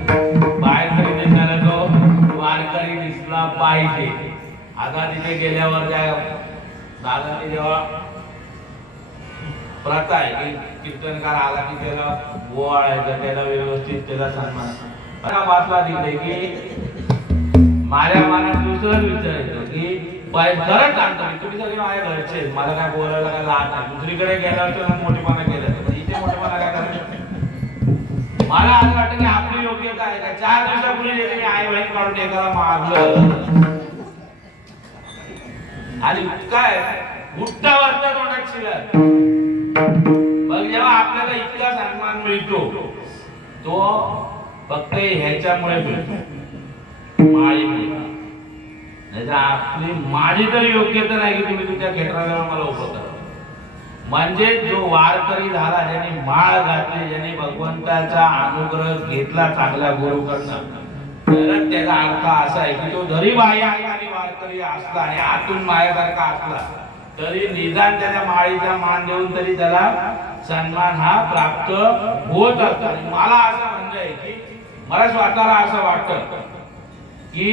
बाहेर तरी दिसणारा तो वारकरी दिसला पाहिजे. आता तिथे गेल्यावर त्या दादाने जेव्हा प्रथा आहे की कीर्तनकार आला की त्याला ओवाळायचं, त्याला व्यवस्थित त्याला सन्मान वाचला तिथे की माझ्या मनात दुसरंच विचारायचं की खरंच सांगतो मी, तुम्ही सगळे माझ्या घरचे, मला काय बोलायला काय लहान नाही. दुसरीकडे गेल्यावर तर मोठेपणा केलं पण इथे मोठेपणा काय करायचं. मला असं वाटतं की आपली योग्यता आहे का. 4 दिवसापूर्वी मी आई बहीण काढून एकाला मारलं आणि काय उठता वाजता तोंडात शिरत. मग जेव्हा आपल्याला इतका सन्मान मिळतो तो फक्त ह्याच्यामुळे मिळतो, माळीमुळे. नाहीतर आपली माझी तर योग्यता नाही की तुम्ही तुमच्या खेळाला मला उभं करा. म्हणजे जो वारकरी झाला, ज्याने माळ घातली, ज्याने भगवंताचा अनुग्रह घेतला चांगल्या गुरुकडनं, तर त्याचा अर्थ असा आहे की तो जरी बाह्य अंगाने वारकरी असला आणि आतून मायासारखा असला तरी निदान त्याच्या माळीचा मान देऊन तरी त्याला सन्मान हा प्राप्त होत असतो. मला असं म्हणजे की मला स्वतःला असं वाटतं की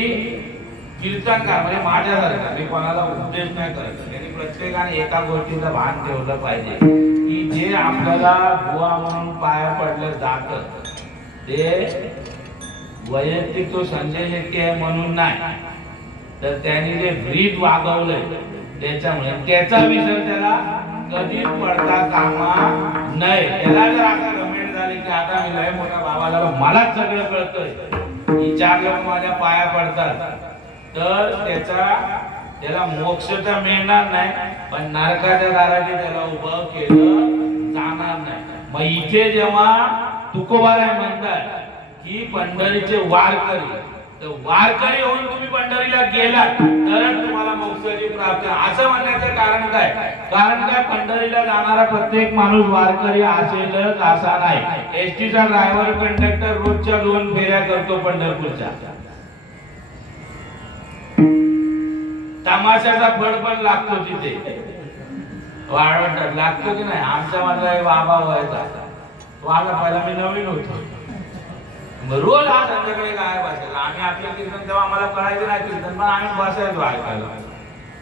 कीर्तनकार म्हणजे माझ्यासारखा, मी कोणाला उपदेश नाही करत, त्यांनी प्रत्येकाने एका गोष्टीचं भान ठेवलं पाहिजे की जे आपल्याला बुवा म्हणून पाया पडलं जातं ते वैयक्तिक तो संजय शेट्टी आहे म्हणून नाही, तर त्यांनी जे ब्रीद वागवलंय त्याच्यामुळे त्याचा विसर त्याला कधीच पडता कामा नये. त्याला जर आता कमेंट झाली की आता मी लय मोठा बाबा झालो, मलाच सगळं कळतंय, ही 4 लोक माझ्या पाया पडतात, तर त्याला मोक्ष तर मिळणार नाही, पण नरकाच्या दाराने त्याला उभं केलं जाणार नाही. मग इथे जेव्हा तुकोबाराय म्हणतात की पंढरीचे वारकरी, तर वारकरी होऊन तुम्ही पंढरीला गेलात तरच तुम्हाला मोक्षाची प्राप्ती. असं म्हणण्याचं कारण काय? कारण काय, पंढरीला जाणारा प्रत्येक माणूस वारकरी असेलच असा नाही. एसटीचा ड्रायव्हर कंडक्टर रोजच्या 2 फेऱ्या करतो पंढरपूरच्या. तमाशाचा फड पण लागतो तिथे, वाढवतात लागतो की नाही. आमच्या माझा बाबा व्हायचा तो आला पहिला, मी नवीन होतो, रोज हा संध्याकाळी काय बसायला. आम्ही आपलं कीर्तन तेव्हा आम्हाला कळायचं नाही कीर्तन, पण आम्ही बसायचो ऐकायला.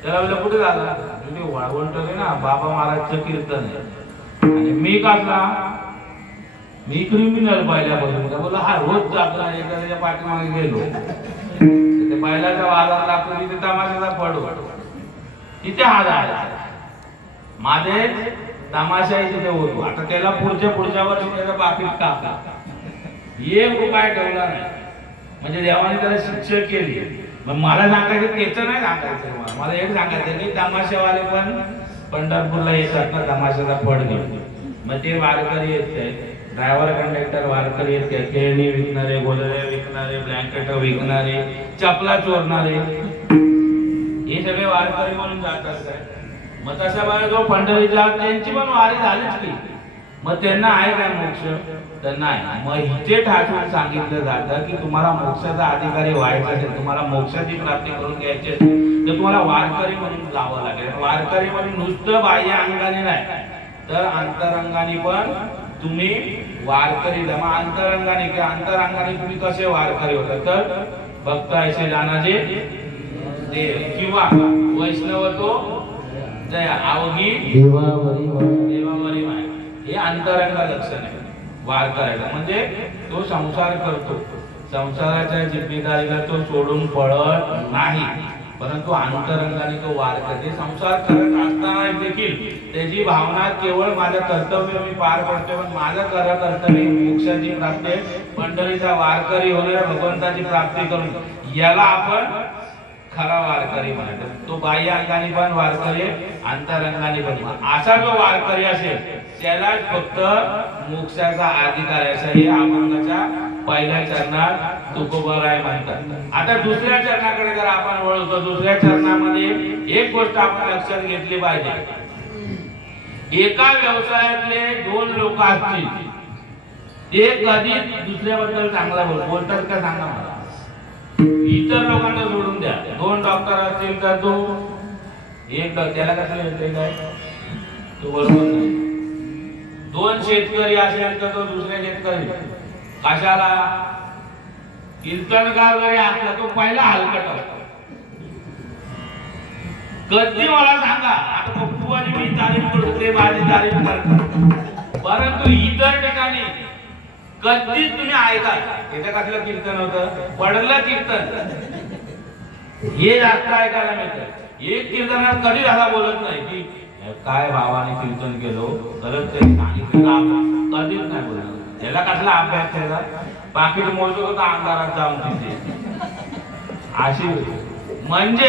त्याला बोललं कुठे झालं, तुम्ही वाढवंट ना बाबा महाराजचं कीर्तन आहे. आणि मी कसला, मी क्रिमिनल पहिल्यापासून. बोलला हा रोज जातो, एखाद्याच्या पाठीमागे गेलो ते बैलाच्या वाला लागतो, तिथे तमाशाचा फड होतो, तिथे हा जायचा. माझे तमाशा तिथे होतो. आता त्याला पुढच्या वर्षी त्याचा पाकिट टाकला, 1 रुपया ठेवला नाही. म्हणजे देवाने त्याला शिक्षा केली. मग मला सांगायचं त्याचं नाही सांगायचं, मला एक सांगायचं की तमाशावाले पण पंढरपूरला येतात ना तमाशाचा फड घेऊन. मग ते वारकरी येते, ड्रायव्हर कंडक्टर वारकरी येते, खेळणी विकणारे, गोदड्या विकणारे, ब्लँकेट विकणारे, चपला चोरणारे, हे सगळे वारकरी म्हणून जातात काय. मग तशा वेळेला जो पंढरीचा त्यांची पण वारी झालीच की, मग त्यांना आहे काय मोक्ष, तर नाही. मग इथे ठासून सांगितलं जातं की तुम्हाला मोक्षाचा अधिकारी व्हायचं असेल, तुम्हाला मोक्षाची प्राप्ती करून घ्यायची असेल, तर तुम्हाला वारकरी म्हणून जावं लागेल. वारकरी म्हणून नुसतं बाह्य अंगाने नाही, तर अंतरंगाने पण तुम्ही वारकरी जमा. अंतरंगाने किंवा अंतरंगाने तुम्ही कसे वारकरी होता, तर भक्त ऐसे जाणारे देव किंवा वैष्णव तो जय अवघी देवावरी माय, हे अंतरंग लक्षण आहे वारकऱ्याला. म्हणजे तो संसार करतो, संसाराच्या जिम्मेदारीला तो सोडून पळत नाही, परंतु अंतरंगाने तो वारकरी संसार करत असताना देखील त्याची भावना केवळ माझं कर्तव्य मी पार पडतो, पण माझं कर्तव्य मोक्षाची प्राप्ती, पंढरीचा वारकरी होणे, भगवंताची प्राप्ती करून, याला आपण खरा वारकरी म्हणतो. तो बाह्य अंगाने पण वारकरी, अंतरंगाने पण. असा जो वारकरी असेल त्यालाच फक्त मोक्षाचा अधिकार आहे, असं हे अभंगाच्या पहिल्या चरणात तुकोबाराय म्हणतात. आता दुसऱ्या चरणाकडे जर आपण वळतो, दुसऱ्या चरणामध्ये एक गोष्ट आपण लक्षात घेतली पाहिजे. एका व्यवसायातले 2 लोक असतील, ते कधी दुसऱ्याबद्दल चांगला बोलतात का सांगा मला. इतर लोकांना सोडून द्या, 2 डॉक्टर असतील तर तो एक त्याला कसं येते काय, तो बरोबर नाही. दोन शेतकरी असेल तर तो दुसऱ्या शेतकरी कशाला कीर्तनकार जरी असला तो पहिला हलकट असतो. कधी मला सांगा आता पप्पू आणि मी तारीफ करतो ते माझी तारीफ करतात, परंतु इतर ठिकाणी कधीच तुम्ही ऐका इथं कसलं कीर्तन होतं पडलं कीर्तन हे जास्त ऐकायला मिळतं. एक कीर्तनात कधीच असा बोलत नाही की काय भावाने कीर्तन केलो खरंच ते सांगितलं कधीच नाही बोलत. याला कसला अभ्यास त्याचा पाकिट मोजतो होता अंधारात जाऊन तिथे अशी म्हणजे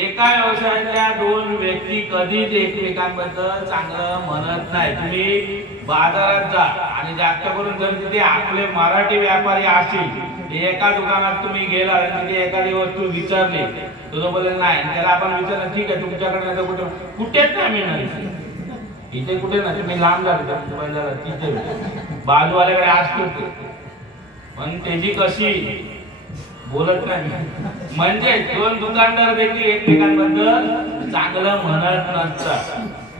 एका व्यवसायातल्या दोन व्यक्ती कधीच एकमेकांबद्दल चांगलं म्हणत नाही. तुम्ही बाजारात जा आणि जास्त करून जर तिथे आपले मराठी व्यापारी असतील एका दुकानात तुम्ही गेला आणि तिथे एखादी वस्तू विचारली तो बोलेल नाही त्याला आपण विचारलं ठीक आहे तुमच्याकडे नाही तर कुठे कुठेच नाही मिळणार इथे कुठे नाही तुम्ही लांब जाता तिथे बाजूवाल्याकडे असतो ते पण त्याची कशी बोलत नाही. म्हणजे दोन दुकानदार देखील एकमेकांबद्दल चांगलं म्हणत नसतात.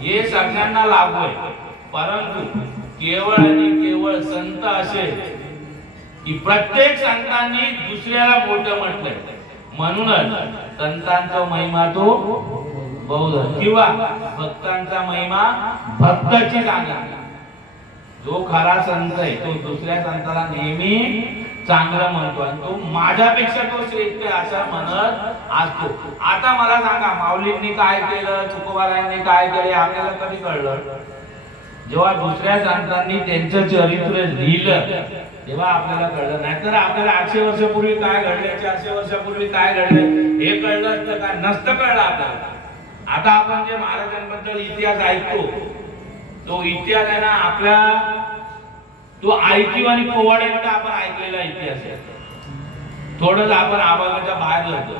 हे सगळ्यांना लागू आहे, परंतु केवळ आणि केवळ संत असे की प्रत्येक संतांनी दुसऱ्याला मोठं म्हटलंय. म्हणूनच संतांचा महिमा तो बहुध किंवा भक्तांचा महिमा भक्ताची सांगा. जो खरा संत आहे तो दुसऱ्या संताला नेहमी चांगलं म्हणतो आणि तो माझ्यापेक्षा तो श्रेष्ठ असा म्हणत असतो. आता मला सांगा माऊलींनी काय केलं तुकोबारायांनी काय केले आपल्याला कधी कळलं? जेव्हा दुसऱ्या संतांनी त्यांचं चरित्र लिहिलं तेव्हा आपल्याला कळलं. नाहीतर आपल्याला 800 वर्षापूर्वी काय घडले 400 वर्षापूर्वी काय घडले हे कळलं असतं का? नसतं कळलं आपल्याला. आता आपण जे महाराजांबद्दल इतिहास ऐकतो तो इतिहास आहे ना आपल्या तो ऐकीव आणि पोवाड्यांचा आपण ऐकलेला इतिहास आहे. थोडंच आपण आभागाच्या बाहेर जातो.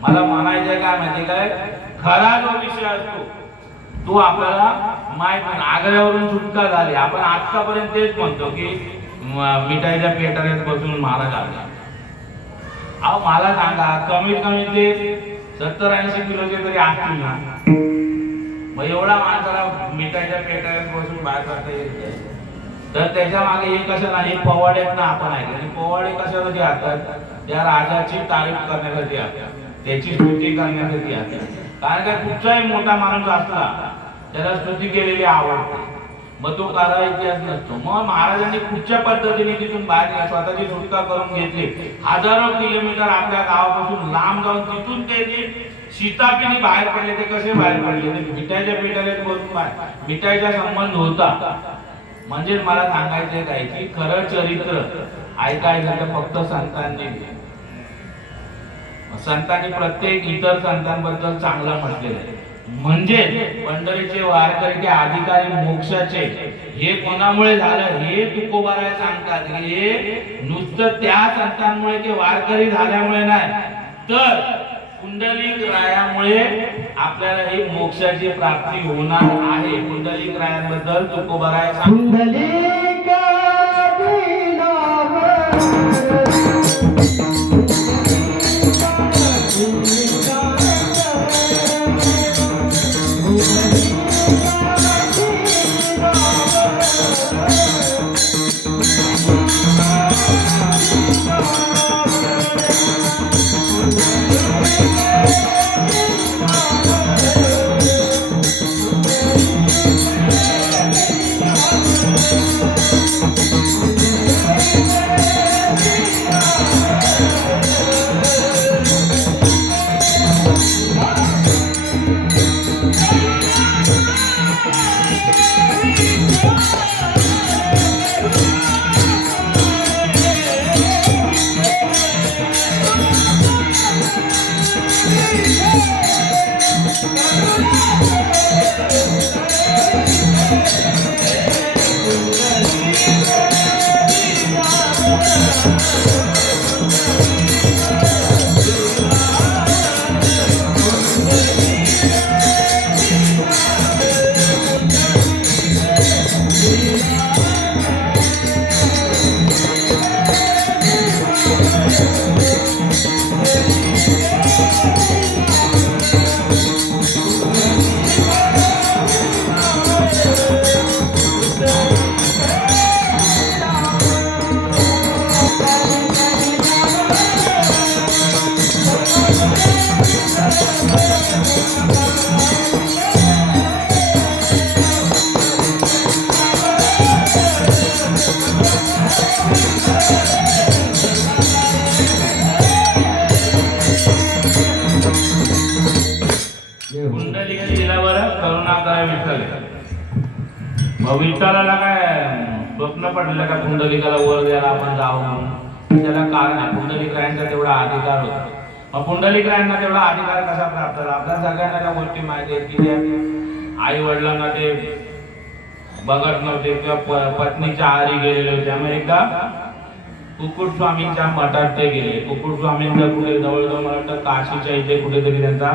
मला म्हणायचंय काय माहिती काय खरा जो विषय असतो तो आपल्याला माहित नाही. आग्र्यावरून सुटका झाली आपण आतापर्यंत तेच म्हणतो की मिठाईच्या पेटाऱ्यात बसून महाराज आला. अहो मला सांगा कमीत कमी ते 70-80 किलोचे तरी असतील ना. मग एवढा माणसाला मिठाईच्या पेटाऱ्यात बसून बाहेर करता येत तर त्याच्या मागे हे कसं नाही पोवाड्यात ना आपण ऐकलं. पोवाडे कशासाठी असतात? त्या राजाची तारीफ करण्यासाठी असतात त्याची स्तुती करण्यासाठी असतात. कारण का कुठचाही मोठा माणूस असला त्याला स्तुती केलेली आवडते मग तो कारा इतिहास नसतो. मग महाराजांनी कुठच्या पद्धतीने तिथून बाहेर स्वतःची सुटका करून घेतली. हजारो किलोमीटर आपल्या गावापासून लांब जाऊन तिथून ते सीतापिनी बाहेर पडले. ते कसे बाहेर पडले? ते मिठाईच्या पेटाऱ्यात बसून बाहेर मिठाईचा संबंध होता. म्हणजे मला सांगायचं काय की खरं चरित्र ऐकायचं तर फक्त संतांनी प्रत्येक इतर संतांबद्दल चांगलं म्हटलेलं आहे. म्हणजे पंढरीचे वारकरी के अधिकारी मोक्षाचे हे कोणामुळे झालं हे तुकोबाराय सांगतात. हे नुसतं त्या संतांमुळे की वारकरी झाल्यामुळे नाही तर पुंडलिक रायामुळे आपल्याला ही मोक्षाची प्राप्ती होणार आहे. पुंडलिक रायांबद्दल तुकोबाराय मग विठ्ठलाला काय स्वप्न पडलेलं का पुंडलिकाला वर द्यायला आपण जाऊ म्हणून? त्याला कारण आहे, पुंडलिक रायांचा तेवढा अधिकार होता. मग पुंडलिक रायांना तेवढा अधिकार कसा प्राप्त झाला? आपल्या सगळ्यांना त्या गोष्टी माहिती आहेत की त्या आई वडिलांना ते बघत नव्हते किंवा पत्नीच्या आहारी गेलेले होते. त्यामुळे एकदा कुकुट स्वामींच्या मठात ते गेले. कुकुट स्वामींचा कुठे जवळजवळ मला वाटतं काशीच्या इथे कुठेतरी त्यांचा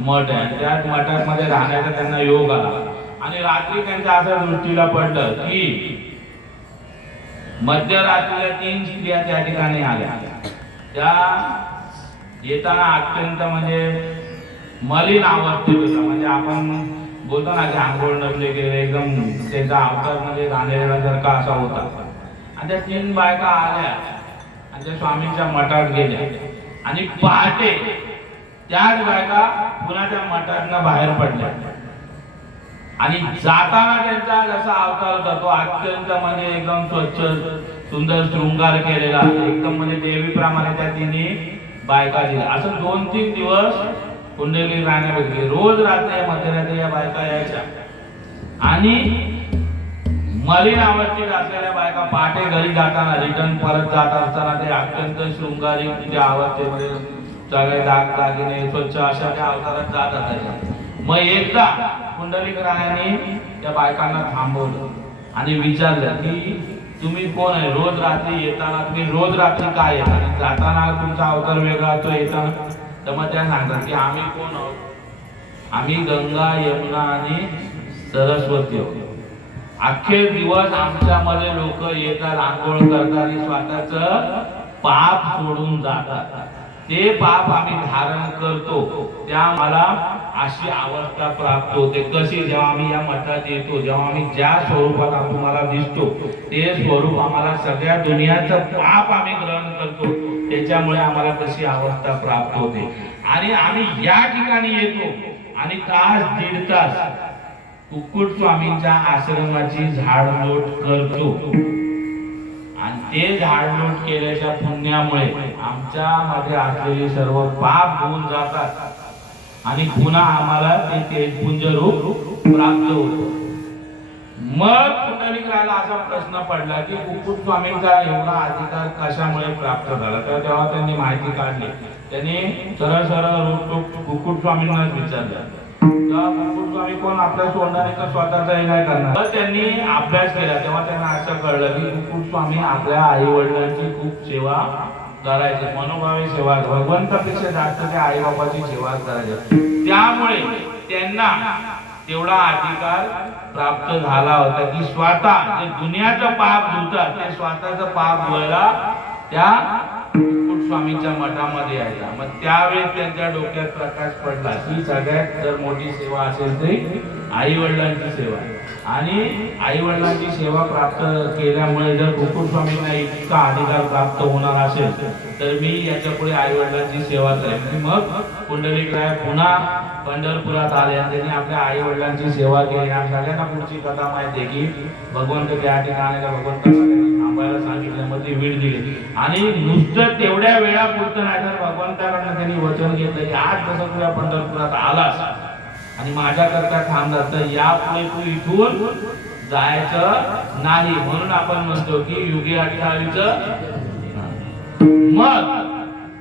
मठ आहे. त्या मठात मध्ये राहण्याचा त्यांना योग आला आणि रात्री त्यांच्या असं दृष्टीला पडलं की मध्यरात्रीला 3 स्त्रिया त्या ठिकाणी आल्या. त्या येताना अत्यंत म्हणजे मलिन अवस्थेत होत्या. म्हणजे आपण बोलतो ना की आंघोळ नसले गेले, एकदम त्यांचा अवतार म्हणजे गांधेरासारखा असा होता. आणि त्या 3 बायका आल्या आणि त्या स्वामींच्या मठात गेल्या आणि पहाटे त्याच बायका पुन्हा त्या मठातनं बाहेर पडल्या आणि जाताना त्यांचा जसा अवतार होता तो अत्यंत म्हणजे एकदम स्वच्छ सुंदर शृंगार केलेला, एकदम म्हणजे देवीप्रमाणे त्या तिन्ही बायका दिल्या. असं 2-3 दिवस पुंडलिक राहण्या बघितले. रोज रात्री मध्यरात्री या बायका यायच्या आणि मलिन अवस्थेत असलेल्या बायका पहाटे घरी जाताना रिटर्न परत जात असताना ते अत्यंत शृंगारिक त्या अवस्थेमध्ये सगळे दागिने स्वच्छ अशा त्या अवतारात जात असायच्या. मग एकदा पुंडलिक रायाने त्या बायकांना थांबवलं आणि विचारलं की तुम्ही कोण आहे? रोज रात्री येताना तुम्ही रोज रात्री काय येता? जाताना तुमचा अवतार वेगळा असतो, येताना. तर मग त्या सांगतात की आम्ही कोण आहोत? आम्ही गंगा, यमुना आणि सरस्वती आहोत. अख्खे दिवस आमच्यामध्ये लोक येतात, आंघोळ करतात आणि स्वतःच पाप सोडून जातात. ते पाप आम्ही धारण करतो, त्या मला अशी अवस्था प्राप्त होते. कशी? जेव्हा आम्ही या मठात येतो, जेव्हा आम्ही ज्या स्वरूपात तुम्हाला दिसतो ते स्वरूप आम्हाला सगळ्या दुनियाचं पाप आम्ही ग्रहण करतो, त्याच्यामुळे आम्हाला कशी अवस्था प्राप्त होते. आणि आम्ही या ठिकाणी येतो आणि तास 1.5 तास कुक्कुट स्वामींच्या आश्रमाची झाडलोट करतो आणि ते झाडलोट केल्याच्या पुण्यामुळे आमच्या मध्ये असलेले सर्व पाप धुवून जातात आणि पुन्हा आम्हाला ते तेजपुंज रूप प्राप्त होतं. मग पुंडलिक रायाला असा प्रश्न पडला की कुक्कुट स्वामींचा एवढा अधिकार कशामुळे प्राप्त झाला? तर तेव्हा त्यांनी माहिती काढली. त्यांनी सरळ सरळ कुक्कुट स्वामींनाच विचारलं, कुक्कुट स्वामी कोण? आपल्या तोंडाने तर स्वतःचा हे नाही करणार. तर त्यांनी अभ्यास केला तेव्हा त्यांना असं कळलं की कुक्कुट स्वामी आपल्या आई वडिलांची खूप सेवा करायचे, मनोभावे सेवा, भगवंतापेक्षा जास्त ते आई बाबाची सेवा करायचे. त्यामुळे त्यांना तेवढा अधिकार प्राप्त झाला होता की स्वतः जे दुनियाचं पाप धुतात ते स्वतःचं पाप धुवायला त्या कुक्कुट स्वामींच्या मठामध्ये यायचा. मग त्यावेळेस त्यांच्या डोक्यात प्रकाश पडला की सगळ्यात जर मोठी सेवा असेल तरी आई वडिलांची सेवा. आणि आई वडिलांची सेवा प्राप्त केल्यामुळे जर कुक्कुट स्वामींना इतका अधिकार प्राप्त होणार असेल तर मी याच्या पुढे आई वडिलांची सेवा करेन. मग पुंडलिक राय पुन्हा पंढरपुरात आले आणि त्यांनी आपल्या आई वडिलांची सेवा केली. आणि सगळ्यांना पुढची कथा माहिती आहे की भगवंत त्या ठिकाणी भगवंताला थांबायला सांगितलं, मग ती वीड दिली. आणि नुसतं तेवढ्या वेळा पुरतं नाही तर भगवंताकडनं त्यांनी वचन घेतलं की आज जसं तुझ्या पंढरपुरात आलास आणि माझ्याकरता थांबलास तर यापुढे तू इथून जायचं नाही. म्हणून आपण म्हणतो की युगे 28. मग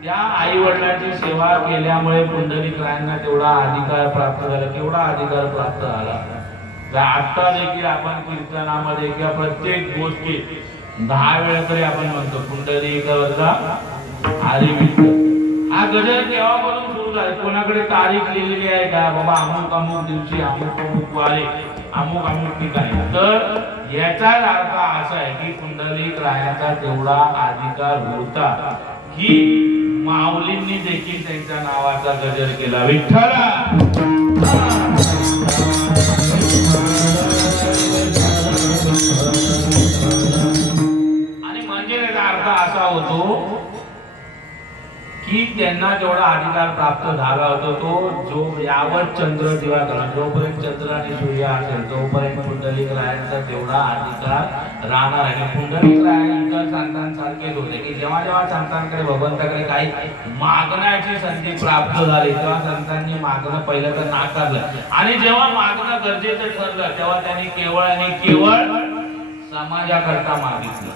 त्या आई वडिलांची सेवा केल्यामुळे पुंडलिक रायांना तेवढा अधिकार प्राप्त झाला. केवढा अधिकार प्राप्त झाला? आता देखील आपण कीर्तनामध्ये किंवा प्रत्येक गोष्टीत 10 वेळा तरी आपण म्हणतो पुंडलिक वरचा हरी विठ्ठल. हा गजर केव्हापासून सुरू झाला? कोणाकडे तारीख लिहिलेली आहे का? बाबा अमुक अमुक दिवशी अमुक अमुक वारे अमुक अमुक ठिकाणी. तर याचा अर्थ असा आहे की पुंडलिक रायाचा तेवढा अधिकार होता की माऊलींनी देखील त्यांच्या नावाचा गजर केला, विठ्ठला. आणि म्हणजे त्याचा अर्थ असा होतो की त्यांना जेवढा अधिकार प्राप्त झाला होता तो जो यावत चंद्र दिवाकरण जोपर्यंत चंद्र आणि सूर्य असेल तोपर्यंत पुंडलिक रायांचा तेवढा अधिकार राहणार आहे. पुंडलिक राय इतर संतांसारखेच होते की जेव्हा जेव्हा संतांकडे भगवंताकडे काही मागण्याची संधी प्राप्त झाली तेव्हा संतांनी मागणं पहिलं तर नाकारलं आणि जेव्हा मागणं गरजेचं ठरलं तेव्हा त्यांनी केवळ आणि केवळ समाजाकरता मागितलं.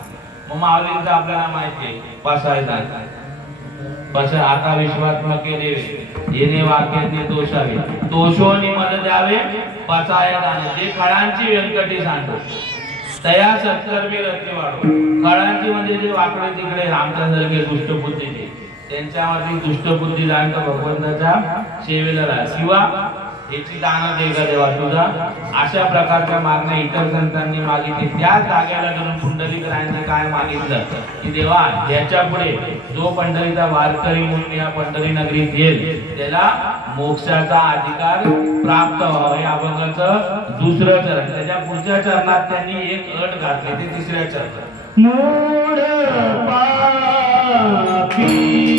मग माऊलींचं आपल्याला माहिती आहे पसायचा पस आता विश्वात्मके देवे येणे वाक्याचे दोषावे दोषोनी मद द्यावे पसाया दाने जे खळांची व्यंकटी सांगतो तया सत्कर्मी रती वाढो. खळांची म्हणजे जे वाकडे तिकडे आमच्यासारखे दुष्टबुद्धीचे त्यांच्यामध्ये दुष्टबुद्धी जाणतो भगवंताच्या सेवेला राहा किंवा याची दान दे का देवा तुझा अशा प्रकारच्या मागण्या इतर संतांनी मागितली. त्या जागेला धरून पुंडलिक रायांनी काय मागितलं की देवा याच्या पुढे जो पंढरीचा वारकरी म्हणून या पंढरी नगरीत येईल त्याला मोक्षाचा अधिकार प्राप्त व्हावा. हे अभंगाचं दुसरं चरण. त्याच्या पुढच्या चरणात त्यांनी एक अट घातली ते तिसऱ्या चरणात मूढ पापी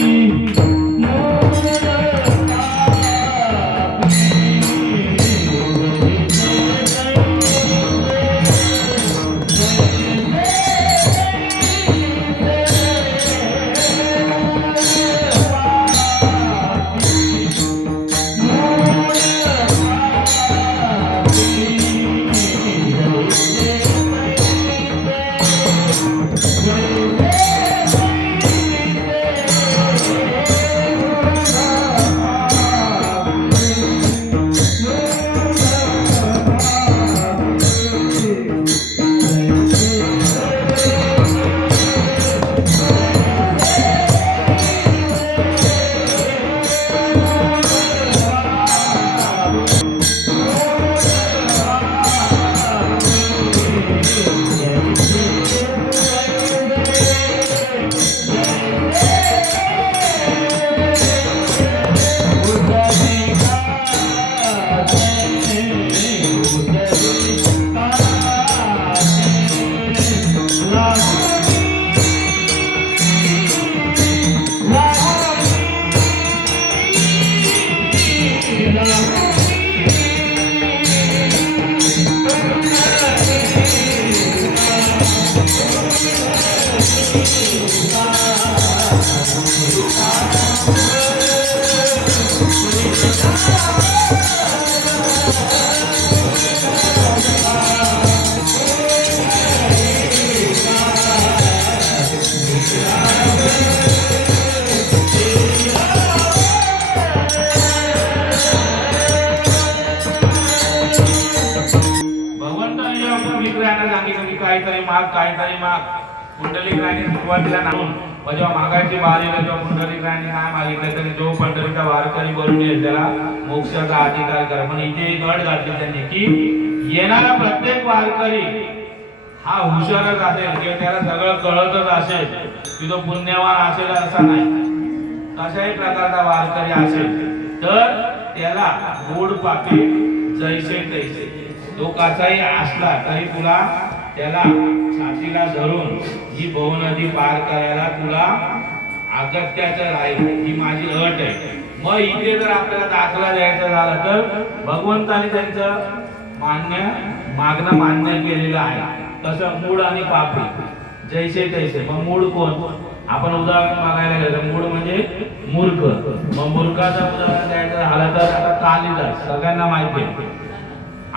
काहीतरी माग पुंडलिक रायाने सुरुवातीला नावून जेव्हा मागायची बारी तेव्हा पुंडलिक रायाने काय मागितलं तरी जो पंढरीचा वारकरी बनून येईल त्याला मोक्षाचा अधिकार करा. पण इथे एक अट घातली त्यांनी की येणारा प्रत्येक वारकरी हा हुशारच असेल किंवा त्याला सगळं कळतच असेल की तो पुण्यवान असेल असा नाही. कशाही प्रकारचा वारकरी असेल तर त्याला गोड पापी जैसे तैसे तो कसाही असला तरी तुला त्याला छातीला धरून ही भव नदी पार करायला तुला अगत्याचं राहील ही माझी अट आहे. मग इथे जर आपल्याला दाखला द्यायचा झाला तर भगवंताने त्यांचं मागणं मान्य केलेलं आहे. तसं मूळ आणि पापी जैसे तैसे. मग मूळ कोण आपण उदाहरण बघायला गेलं मूळ म्हणजे मूर्ख. मग मूर्खाचं उदाहरण द्यायचं झालं तर आता कालिदास सगळ्यांना माहिती आहे.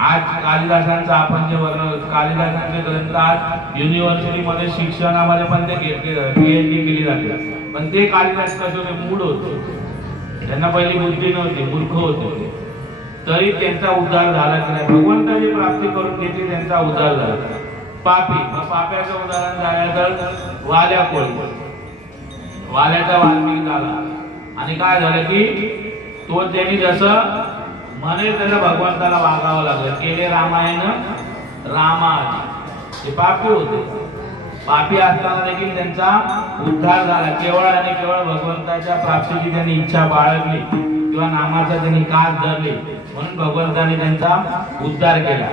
आज कालिदासांचं आपण जे कालिदासांचे ग्रंथ आज युनिव्हर्सिटीमध्ये शिक्षणामध्ये पण ते PhD केली जाते. पण ते कालिदास कसे होते मूढ होते. त्यांना पहिली बुद्धी नव्हती मूर्ख होते तरी त्यांचा उद्धार झाला की नाही. भगवंताची प्राप्ती करून घेतली त्यांचा उद्धार झाला. पापी मग पाप्याचं उदाहरण झालं तर वाल्या कोळी. वाल्याचा वाल्मिक झाला आणि काय झालं की तो त्यांनी जसं म्हणे त्याला भगवंताला वागावं लागलं. केले रामायण रामायण हे पापी होते. पापी असताना देखील त्यांचा उद्धार झाला. केवळ आणि केवळ भगवंताच्या प्राप्तीची त्यांनी इच्छा बाळगली किंवा नामाचा त्यांनी कास धरले म्हणून भगवंताने त्यांचा उद्धार केला.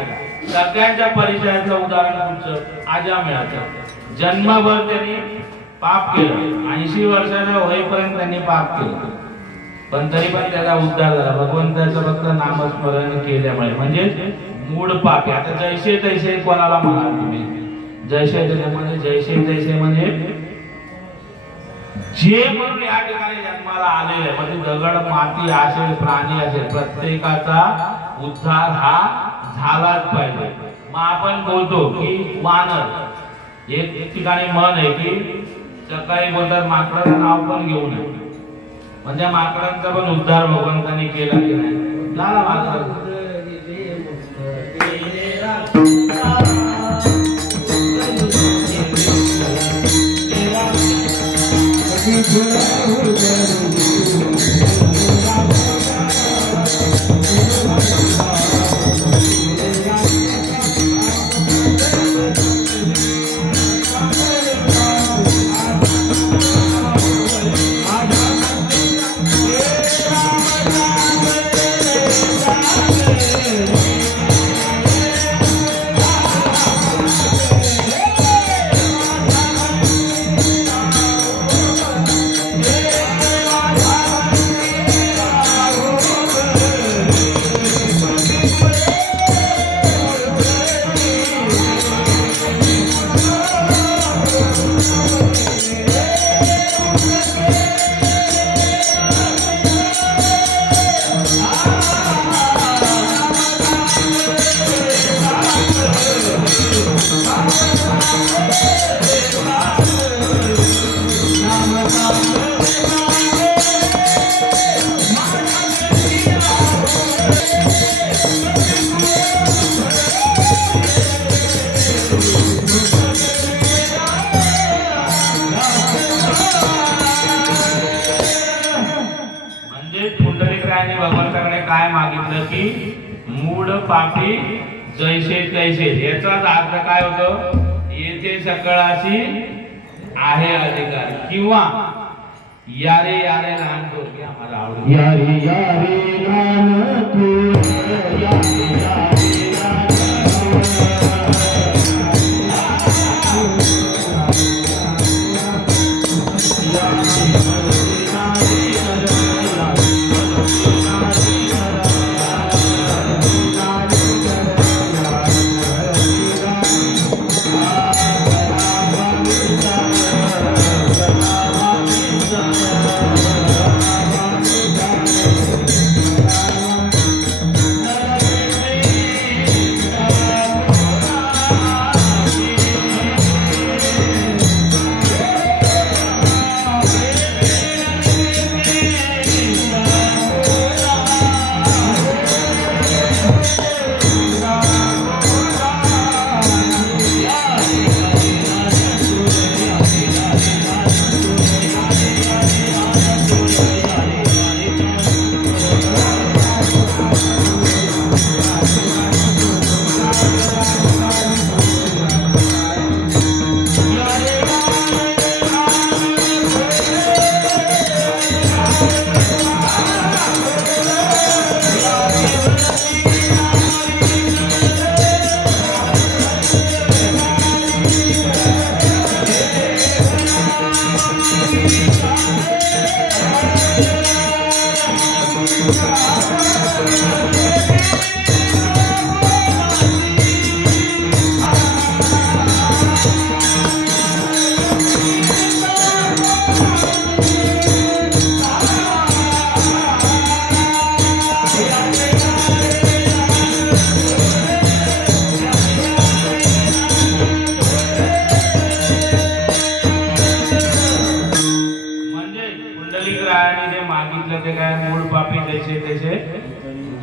सगळ्यांच्या परिचयाचं उदाहरण तुमचं अजामिळाचं. जन्मभर त्यांनी पाप केलं, 80 वर्षाचा होईपर्यंत त्यांनी पाप केलं, पण तरी पण त्याचा उद्धार झाला भगवंताचं फक्त नामस्मरण केल्यामुळे. म्हणजे मूळ पापी. आता जैसे तैसे कोणाला म्हणाल तुम्ही? जैसे तैसे म्हणजे जैसे तैसे म्हणजे जे म्हणून या ठिकाणी जन्माला आलेले म्हणजे दगड माती असेल प्राणी असेल प्रत्येकाचा उद्धार हा झालाच पाहिजे. मग आपण बोलतो की वानर एक ठिकाणी मन आहे की सकाळी बोलतात माकडाचं नाव पण घेऊ नये, म्हणजे माकडांचा पण उद्धार भगवंतांनी केला की नाही? झाला माकड. भगवंताकडे काय मागितलं की मूळ पापी जैसे तैसे. याचाच अर्थ काय होतो? येथे सकळाशी आहे अधिकार किंवा यारे यारे लहान थोर आम्हाला आवडत यारे यारे लहान थोर यारे यारे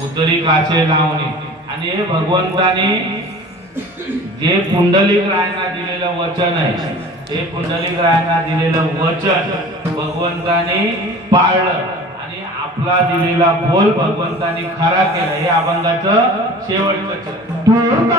उतरी काचे लावणे. आणि हे भगवंताने जे पुंडलिक रायांना दिलेलं वचन आहे ते पुंडलिक रायांना दिलेलं वचन भगवंताने पाळलं आणि आपला दिलेला बोल भगवंताने खरा केला. हे अभंगाचं शेवटचं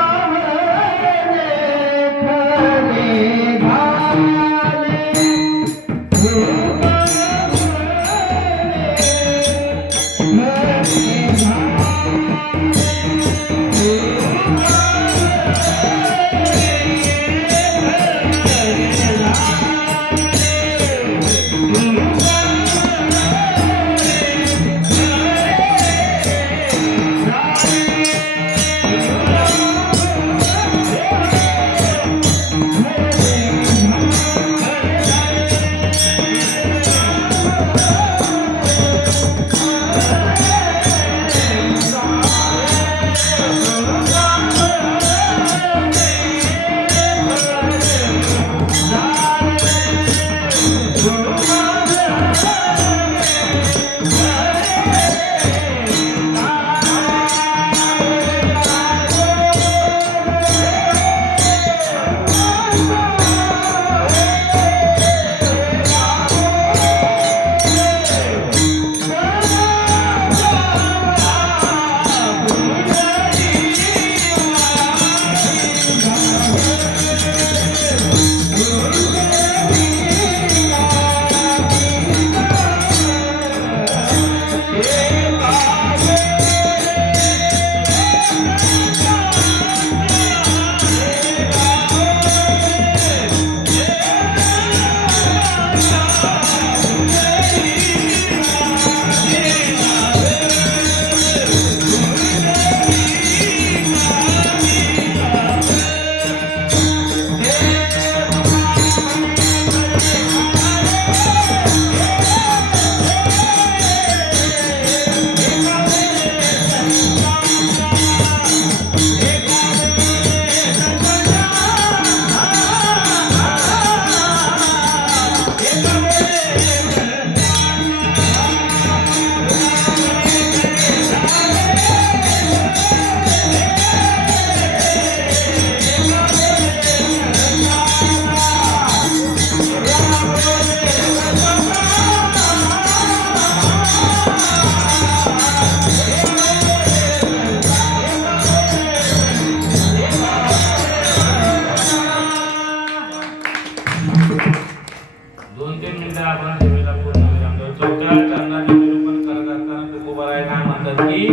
चौथ्या चरणाचे निरूपण करत असताना तुकोबाराय काय म्हणतात की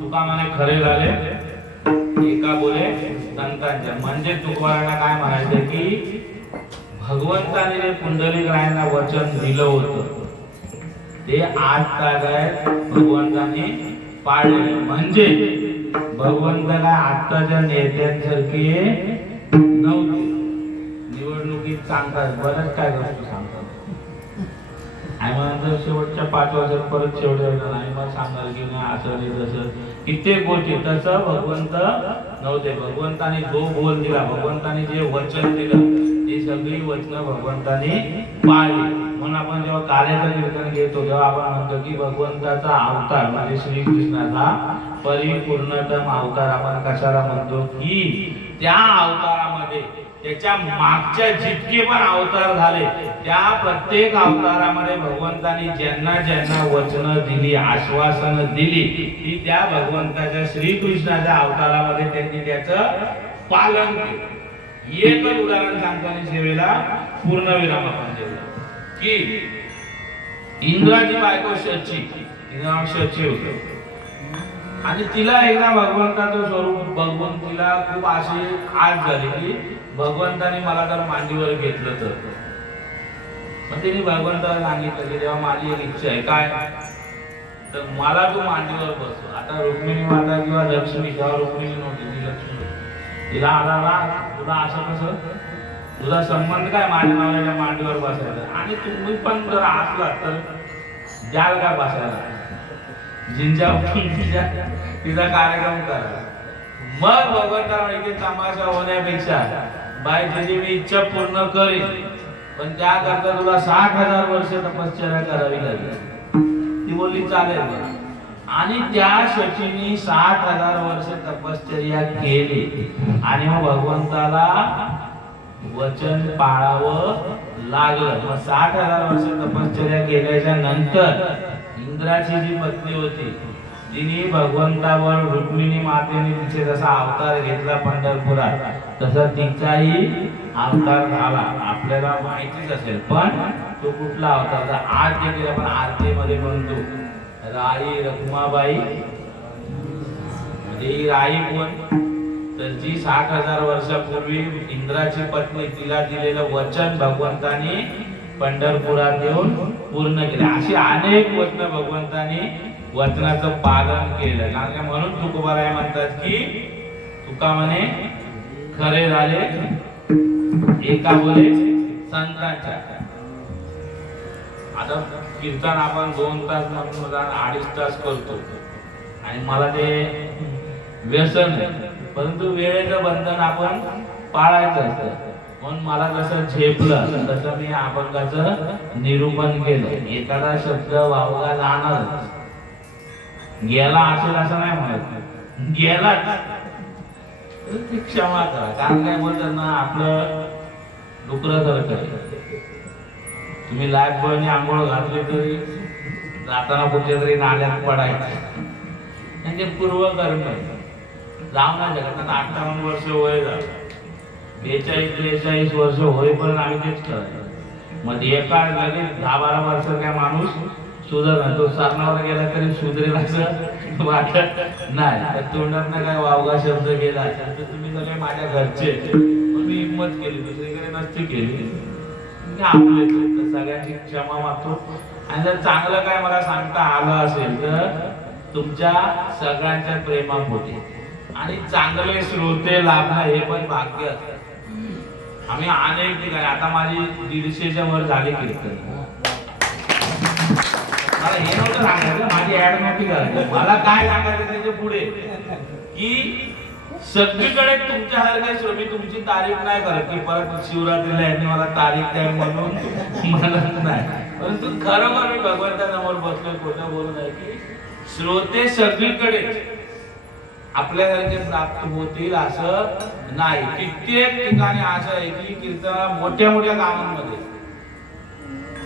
तुका म्हणे खरे झाले एका बोले संतांच्या. म्हणजे तुकोबारायांना काय म्हणायचं की भगवंताने जे पुंडलिक रायांना वचन दिलं होतं ते आज तागायत भगवंताने पाळले. म्हणजे भगवंताला आत्ताच्या नेत्यांसारखे नव्हते. निवडणुकीत सांगतात बरंच काय गोष्टी सांगतात आणि मग शेवटच्या 5 वर्षात परत शेवटच्या आणि मग सांगाल की नाही असं नाही तसं कित्येक गोष्टी. तसं भगवंत नव्हते. भगवंताने जो बोल दिला, भगवंताने जे वचन दिलं ती सगळी वचनं भगवंताने पाळली. म्हणून आपण जेव्हा कार्याचं कीर्तन घेतो तेव्हा आपण म्हणतो की भगवंताचा अवतार म्हणजे श्रीकृष्णाचा परिपूर्णतम अवतार आपण कशाला म्हणतो की त्या अवतारामध्ये त्याच्या मागच्या जितके पण अवतार झाले त्या प्रत्येक अवतारामध्ये भगवंतानी ज्यांना ज्यांना वचनं दिली, आश्वासनं दिली ती त्या भगवंताच्या श्रीकृष्णाच्या अवतारामध्ये त्यांनी त्याचं पालन केलं. एकच उदाहरण सांगताना सेवेला पूर्णविराम आपण देऊया की इंद्राची बायको शची, तिचं नाव शची होतं आणि तिला एकदा भगवंताचं स्वरूप बघून तिला खूप अशी आस झाली की भगवंताने मला जर मांडीवर घेतलं तर. मग तिने भगवंताला सांगितलं की जेव्हा माझी एक इच्छा आहे काय तर मला तू मांडीवर बसव. आता रुक्मिणी माता किंवा लक्ष्मी जेव्हा रुक्मिणी नव्हती ती लक्ष्मी तिला आला तुला असं कसं तुझा संबंध काय माझ्या नवऱ्याच्या मांडीवर बसायला आणि तुम्ही पण जर असला तर द्याल का बसायला जिंजा तिचा कार्यक्रम करा. मग भगवंताला इथे तमाशा होण्यापेक्षा बाई तुझी मी इच्छा पूर्ण करेन पण त्याकरता तुला 60,000 वर्ष तपश्चर्या करावी लागेल. ती बोलली चालेल आणि त्या शचीने 60,000 वर्ष तपश्चर्या केली आणि मग भगवंताला वचन पाळावं लागलं. मग 60,000 वर्ष तपश्चर्या केल्याच्या नंतर इंद्राची जी पत्नी होती तिने भगवंतावर रुक्मिणी मातेने तिचे जसा अवतार घेतला पंढरपुरात तसा तिचाही अवतार झाला. आपल्याला माहितीच असेल पण तो कुठला अवतार तर आज देखील आपण आरतीमध्ये म्हणतो राई रखुमाबाई. म्हणजे ही राई कोण तर जी 60,000 वर्षापूर्वी इंद्राची पत्नी तिला दिलेलं वचन भगवंताने पंढरपुरात येऊन पूर्ण केले. अशी अनेक वचन भगवंताने वचनाचं पालन केलं. कारण म्हणून तुकोबाराय म्हणतात की तुका म्हणे खरे झाले एका बोले संतांच्या. आता कीर्तन आपण 2 तास म्हणून 2.5 तास करतो आणि मला ते व्यसन आहे परंतु वेळेचं बंधन आपण पाळायचं असतं. म्हणून मला जसं झेपलं तसं मी अभंगाचं निरूपण केलं. एखादा शब्द वावगा जाणारच गेला असेल असं नाही म्हणत गेला ती क्षमा करा. कारण काय बोलतात ना आपलं डुकरं करत तुम्ही लाईफ बॉयने आंघोळ घातली तरी जाताना कुठच्या तरी नाल्यात पडायचं म्हणजे पूर्वकर्म जाऊ ना जगात. 58 वर्ष वय झालं 42-43 वर्ष होईपर्यंत आम्ही तेच करायचं. मग एका लगेच 10-12 वर्ष काय माणूस सुधारला तो सरणावर गेला तरी सुधरेल असं वाटत नाही. तर तोंडात काय वावगा शब्द गेला तर तुम्ही सगळे माझ्या घरचे मी हिंमत केली दुसरीकडे नसती केली आपले सगळ्यांची क्षमा मागतो. आणि जर चांगलं काय मला सांगता आलं असेल तर तुमच्या सगळ्यांच्या प्रेमापोटी आणि चांगले श्रोते लाभणं हे पण भाग्य. आम्ही अनेक ठिकाणी आता माझी 150च्या वर झाली कीर्तन. मला हे नव्हतं सांगायचं माझी ऍड नव्हती करायची. मला काय सांगायचं त्याच्या पुढे की सगळीकडे तुमच्यासारखे मी तुमची तारीफ नाही करत की परत शिवरात्रीला यांनी मला तारीफ द्या म्हणून म्हणत नाही. परंतु खरोखर मी भगवंतासमोर बसलोय खोटं बोलू नाही की श्रोते सगळीकडे आपल्यासारखे प्राप्त होतील असं नाही. कित्येक ठिकाणी असं आहे की कीर्तन मोठ्या मोठ्या गावांमध्ये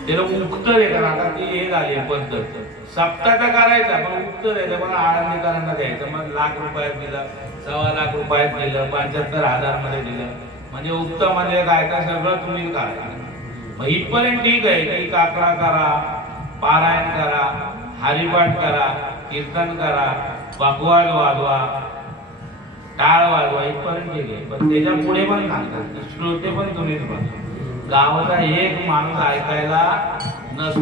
त्याला उक्त देतात. आता ती हे झाली पद्धत सप्ताह करायचा पण उक्त द्यायचं पण आळंदीकरांना द्यायचं. मग ₹1,00,000 दिलं 1.25 लाख दिलं 75,000 मध्ये दिलं म्हणजे उक्त म्हणजे काय काय सगळं तुम्ही करा. मग इथपर्यंत ठीक आहे की काकडा करा पारायण करा, हरिपाठ करा, कीर्तन करा, भगवान वाजवा, टाळ वाजवा, इथपर्यंत ठीक आहे. पण त्याच्या पुढे पण सांगतात श्रोते पण तुम्हीच बघा. गावाचा एक माणूस ऐकायला नसतो,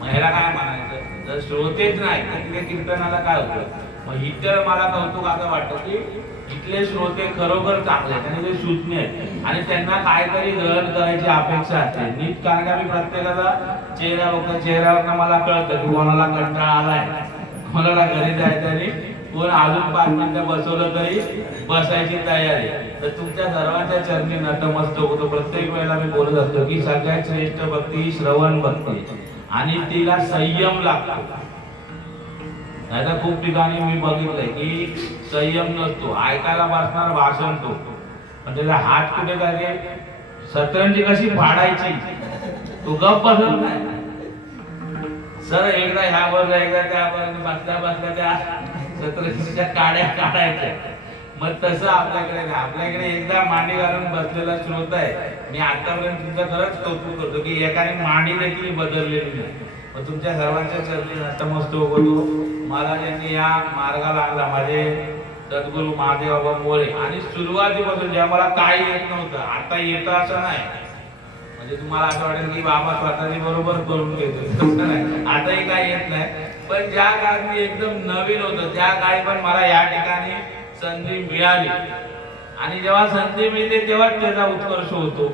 मग ह्याला काय म्हणायचं? जर श्रोतेच नाही तर तिथे कीर्तनाला काय होतं? मग इतर मला कौतुक असं वाटतं की इथले श्रोते खरोखर चांगले आहेत आणि ते सुज्ञ आहेत आणि त्यांना काहीतरी ग्रहण करायची अपेक्षा असते नीट. कारण का मी प्रत्येकाचा चेहऱ्यावरनं मला कळतं की कोणाला कंटाळा आलाय, कोणाला घरी जायचं आणि कोण अजून 5 मिनिटं बसवलं तरी बसायची तयारी. तर तुमच्या सर्वांच्या चरणी नतमस्तक होतो. प्रत्येक वेळेला मी बोलत असतो की सगळ्यात श्रेष्ठ भक्ती ही श्रवण भक्ती आणि तिला संयम लागतो. नाहीतर खूप ठिकाणी मी बघितलंय की संयम नसतो, ऐकायला बसणार भाषण तो, पण त्याचा हात कुठे जाते, सतरंजी कशी फाडायची तो गप बसत नाही. सर एकदा ह्यावर एकदा त्यावर बसल्या बसल्या त्या सतरंजीच्या काड्या काढायच्या. मग तसं आपल्याकडे नाही. आपल्याकडे एकदा मांडी घालून बसलेला श्रोता आहे. मी आतापर्यंत तुमचं खरंच कौतुक करतो की एकाने मांडी देखील बदललेली नाही. मग तुमच्या सर्वांच्या चरणी नतमस्तक होतो. मला ज्यांनी या मार्गाला आणला माझे सद्गुरू महादेव बाबा मोरे, आणि सुरुवातीपासून जेव्हा मला काही येत नव्हतं, आता येतं असं नाही. म्हणजे तुम्हाला असं वाटेल की बाबा स्वतःची बरोबर करून घेतो, तसं नाही. आताही काही येत नाही, पण ज्या काळात मी एकदम नवीन होतो त्या काळी पण मला या ठिकाणी संधी मिळाली. आणि जेव्हा संधी मिळते तेव्हाच त्याचा उत्कर्ष होतो.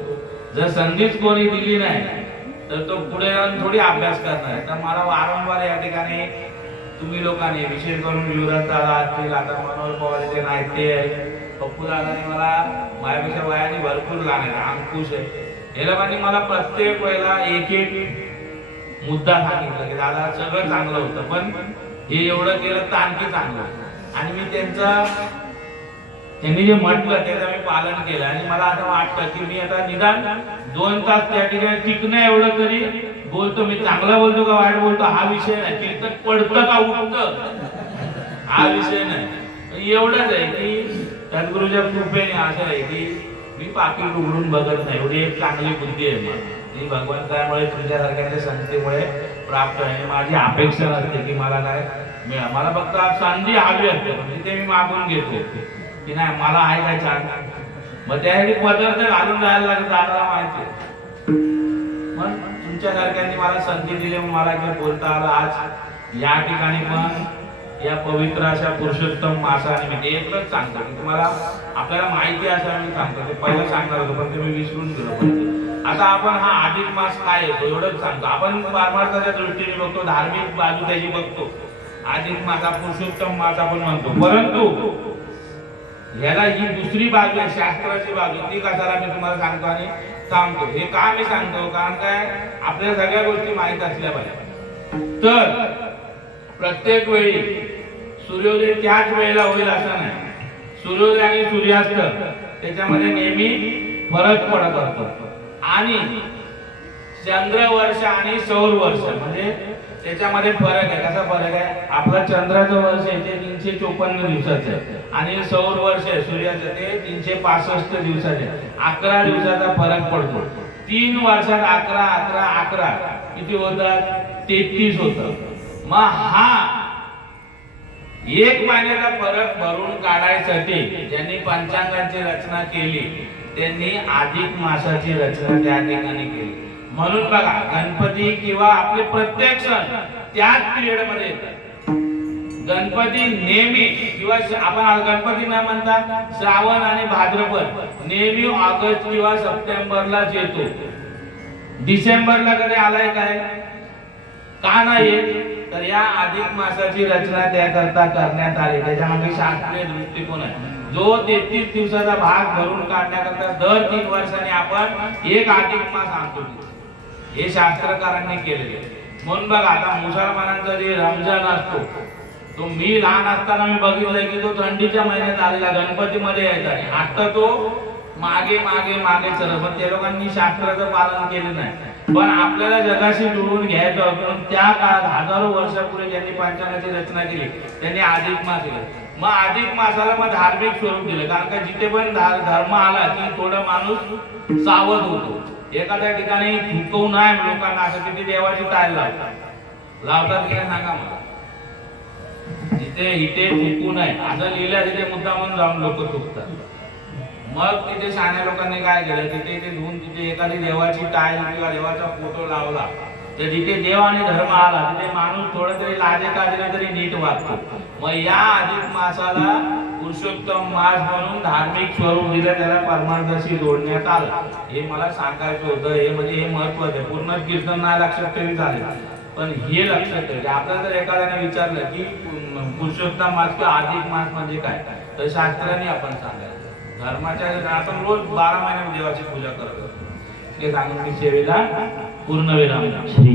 जर संधीच कोणी दिली नाही तर तो पुढे जाऊन थोडी अभ्यास करणार आहे. तर मला वारंवार या ठिकाणी तुम्ही लोकांनी, विशेष करून युवराज दादा असतील, आता मनोहर पवार ते नाही ते पप्पू दादाने मला माझ्यापेक्षा वयाने भरपूर लहान आहे, अंकुश आहे, हे लोकांनी मला प्रत्येक वेळेला एक एक मुद्दा सांगितला की दादा सगळं चांगलं होतं पण हे एवढं केलं तर आणखी चांगलं. आणि मी त्यांनी जे म्हटलं त्याचं मी पालन केलं. आणि मला असं वाटतं की मी आता निदान 2 तास त्या ठिकाणी टिकणं एवढं तरी बोलतो. मी चांगलं बोलतो का वाईट बोलतो हा विषय नाही, कीर्तन पडतं का उठतं हा विषय नाही. एवढंच आहे की सद्गुरूच्या कृपेने असं आहे की मी पाकिट उघडून बघत नाही, एवढी एक चांगली बुद्धी आहे मला. ती भगवंतामुळे तुमच्यासारख्यांच्या संगतीमुळे प्राप्त आहे. माझी अपेक्षा नसते की मला काय मिळा, मला फक्त संधी हवी असते, म्हणजे ते मी मागून घेतो की नाही मला आहे काय छान. मग त्यासाठी पदार्थ घालून जायला लागत दादाला माहिती. मग तुमच्यासारख्यांनी मला संधी दिली, मग मला इथे बोलता आलं. आज या ठिकाणी पण या पवित्र अशा पुरुषोत्तम मासानिमित्त एकच सांगतो की तुम्हाला आपल्याला माहिती असं मी सांगतो, ते पहिलं सांगणार होतो पण ते मी विसरून गेलो. आता आपण हा अधिक मास काय येतो एवढंच सांगतो. आपण परमार्थाच्या दृष्टीने बघतो, धार्मिक बाजू त्याची बघतो. अधिक मास हा पुरुषोत्तम मास आपण म्हणतो, परंतु याला ही दुसरी बाजू आहे, शास्त्राची बाजू. ती कशाला मी तुम्हाला सांगतो आणि सांगतो. हे का मी सांगतो, कारण काय आपल्याला सगळ्या गोष्टी माहीत असल्या पाहिजे. तर प्रत्येक वेळी सूर्योदय त्याच वेळेला होईल असं नाही. सूर्योदय आणि सूर्यास्त त्याच्यामध्ये नेहमी फरक पडत असतो. आणि चंद्रवर्ष आणि सौर वर्ष म्हणजे त्याच्यामध्ये फरक आहे. कसा फरक आहे, आपलं चंद्राचं वर्ष आहे ते 354 दिवसाचं आहे आणि सौर वर्ष आहे सूर्याचं ते 365 दिवसाचे. 11 दिवसाचा फरक पडतो. 3 वर्षात 11 11 11 किती होतात, 33 होतं. मग हा 1 महिन्याचा फरक भरून काढायसाठी ज्यांनी पंचांगाची रचना केली त्यांनी अधिक मासाची रचना त्या ठिकाणी केली. म्हणून बघा गणपती किंवा आपले प्रत्येक सण त्याच पिरियड मध्ये येतात. गणपती नेहमी किंवा आपण गणपती न म्हणता श्रावण आणि भाद्रपद नेहमी ऑगस्ट किंवा सप्टेंबरलाच येतो. डिसेंबरला कधी आलाय काय, का नाही येत, तर या अधिक मासाची रचना त्याकरता करण्यात आली. त्याच्यामध्ये शास्त्रीय दृष्टिकोन आहे. जो 33 दिवसाचा भाग भरून काढण्याकरता दर 3 वर्षांनी आपण एक अधिक मास आणतो, हे शास्त्रकारांनी केलेले. म्हणून बघा आता मुसलमानांचा जे रमजान असतो तो मी लहान असताना मी बघितलंय की तो थंडीच्या महिन्यात आलेला गणपतीमध्ये यायचा आणि आता तो मागे मागे मागे चलत. पण त्या लोकांनी शास्त्राचं पालन केलं नाही. पण आपल्याला जगाशी जुळवून घ्यायचं होतं. त्या काळात हजारो वर्षापूर्वी ज्यांनी पंचांगाची रचना केली त्यांनी अधिक मास केलं. मग अधिक मासाला मग धार्मिक स्वरूप दिलं, कारण का जिथे पण धर्म आला की थोडं माणूस सावध होतो. एखाद्या ठिकाणी थुकवू नये लोकांना, असं तिथे देवाची टाळ लावतात की नाही सांगा मला. जिथे इथे थुकू नये असं लिहिलं तिथे मुद्दा म्हणून जाऊन लोक थुकतात. मग तिथे शहाण्या लोकांनी काय केलं, तिथे ते धुवून तिथे एखादी देवाची टाळ किंवा देवाचा फोटो लावला तर जिथे देव आणि धर्म आला तिथे माणूस थोडं तरी लाजे काजरे तरी नीट वागतो. मग या अधिक मासाला पुरुषोत्तम मास म्हणून धार्मिक स्वरूप दिलं, त्याला परमार्थाशी जोडण्यात आलं. हे मला सांगायचं होतं. हे म्हणजे हे महत्वाचं आहे. पूर्ण कीर्तन नाही लक्षात तरी चालेल, पण हे लक्षात ठेवा की आपल्याला जर एखाद्याने विचारलं की पुरुषोत्तम मास किंवा अधिक मास म्हणजे काय, तर शास्त्राने आपण सांगायचं. धर्माच्या आपण रोज 12 महिने देवाची पूजा करत असतो. हे सांगून मी सेवेला पूर्ण विराम देतो.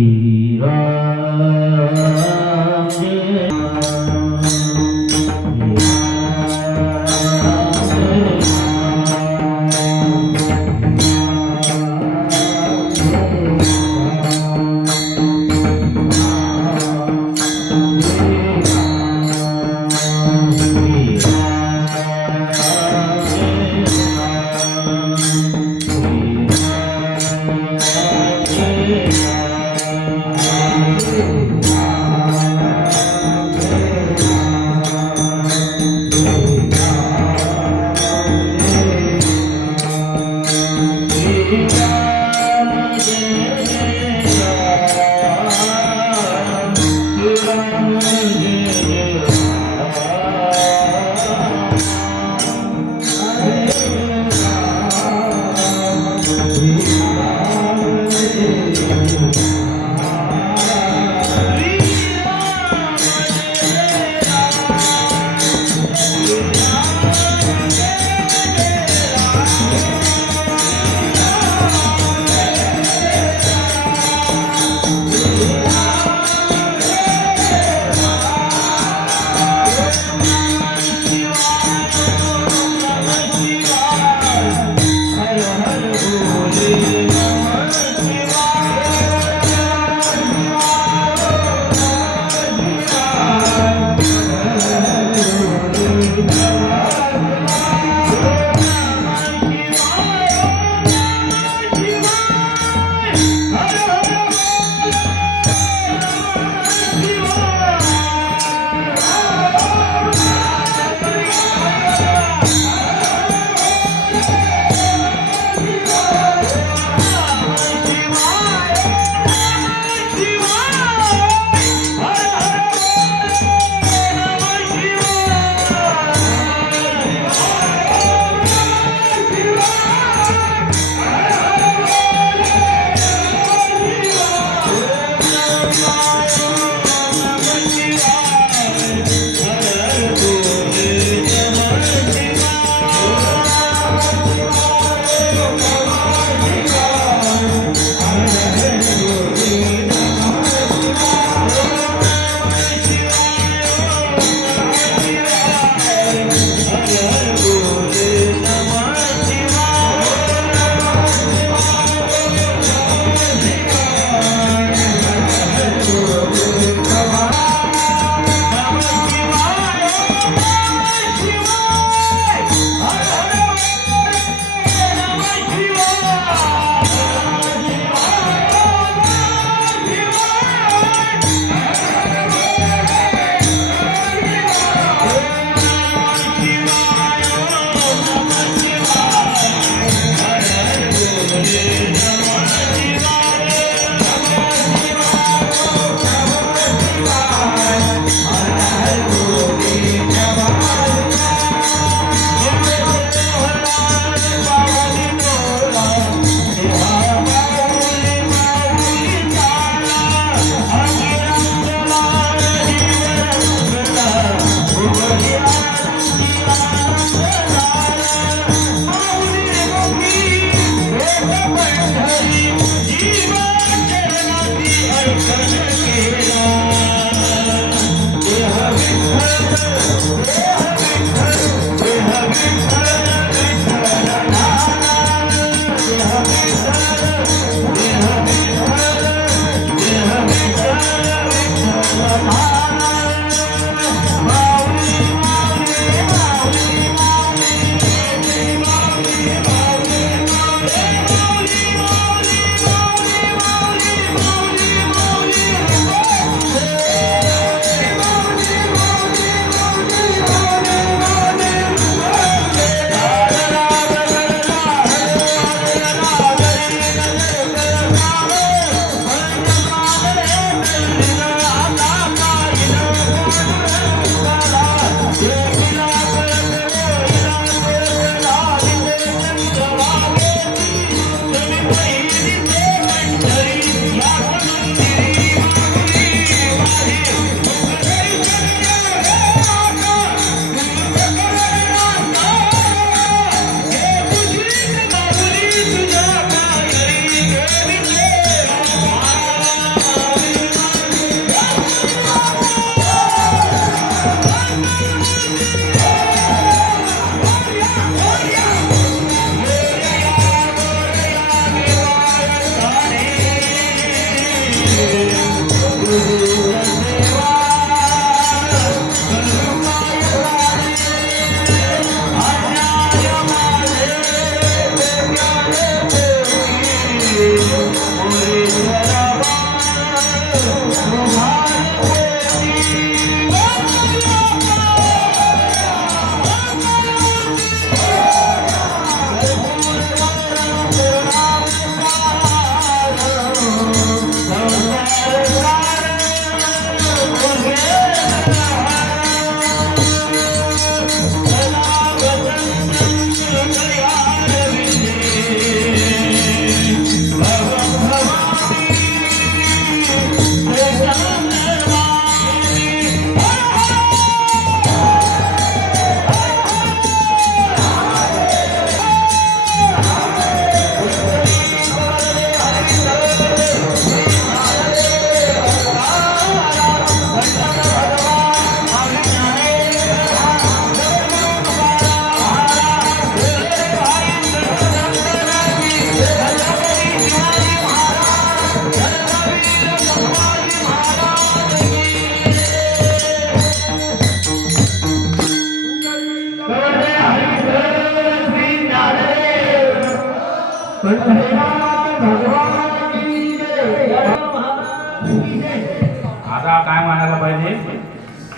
काय म्हणायला पाहिजे,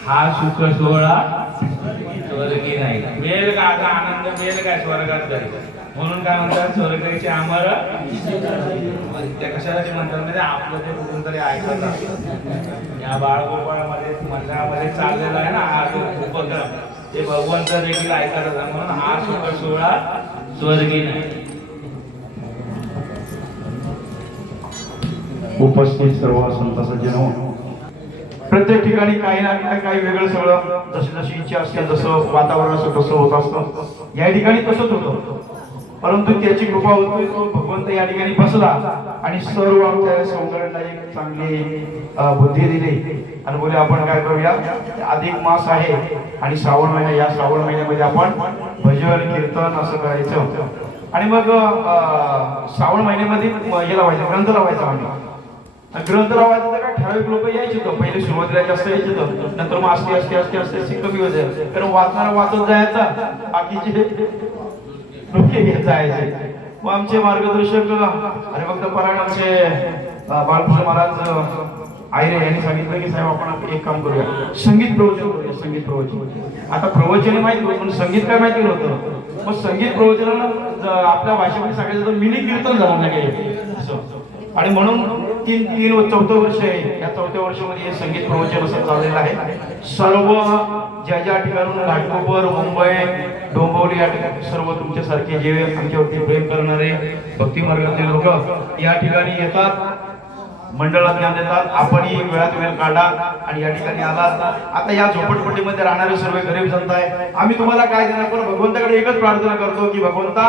हा सुख सोहळा स्वर्गी नाही. मिळेल का आता आनंद, मिळेल काय स्वर्गात जाईल. म्हणून काय म्हणतात, स्वर्गाचे अमर. त्या कशासाठी म्हणतात म्हणजे आपलं ते कुठून तरी ऐकत असतं. या बाळगोपाळामध्ये मंडळामध्ये चाललेला आहे ना हा जो उपक्रम, ते भगवंत देखील ऐकत असतात. म्हणून हा सुख सोहळा स्वर्गी नाही. उपस्थित सर्व संत सज्जन, प्रत्येक ठिकाणी काही ना काही वेगळं सगळं जशी जशी इच्छा असते, जसं वातावरण असं तसं होत असतं. या ठिकाणी तसंच होतं, परंतु त्याची कृपा होती. तो भगवंत या ठिकाणी बसला आणि सर्व आमच्या सौंदर्याला एक चांगली बुद्धी दिली आणि बोले आपण काय करूया, अधिक मास आहे आणि श्रावण महिना, या श्रावण महिन्यामध्ये आपण भजन कीर्तन असं करायचं. आणि मग श्रावण महिन्यामध्ये हे लावायचं, ग्रंथ लावायचा. आम्ही ग्रंथ लावायचं तर काय ठराविक लोक यायचे होतं. पहिले सुरुवातीला जास्त यायचे होतं, नंतर मग असते कमी होत जायचं. कारण वाचणारा वाचत जायचा, बाकीचे लोक घेत जायचे. मग आमचे मार्गदर्शक हरिभक्त परायण आमचे बाळकृष्ण महाराज आयरे यांनी सांगितलं की साहेब आपण एक काम करूया, संगीत प्रवचन करूया. संगीत प्रवचन, आता प्रवचन माहिती होतं पण संगीत काय माहिती नव्हतं. मग संगीत प्रवचनाला आपल्या भाषेमध्ये सांगायचं तर मिनी कीर्तन झालं नाही असं. आणि म्हणून चौथं वर्ष आहे. या चौथ्या वर्षामध्ये हे संगीत प्रवचन असं चाललेलं आहे. सर्व ज्या ठिकाणून घाटकोपर, मुंबई, डोंबिवली या ठिकाणी सर्व तुमच्यासारखे जे आमच्यावरती प्रेम करणारे भक्ती मार्गातले लोक या ठिकाणी येतात, मंडळात ज्ञान देतात. आपणही वेळात वेळ काढा आणि या ठिकाणी आलात. आता या झोपडपट्टीमध्ये राहणारे सर्व गरीब जनता आहे. आम्ही तुम्हाला काय देणार, पण भगवंताकडे एकच प्रार्थना करतो की भगवंता,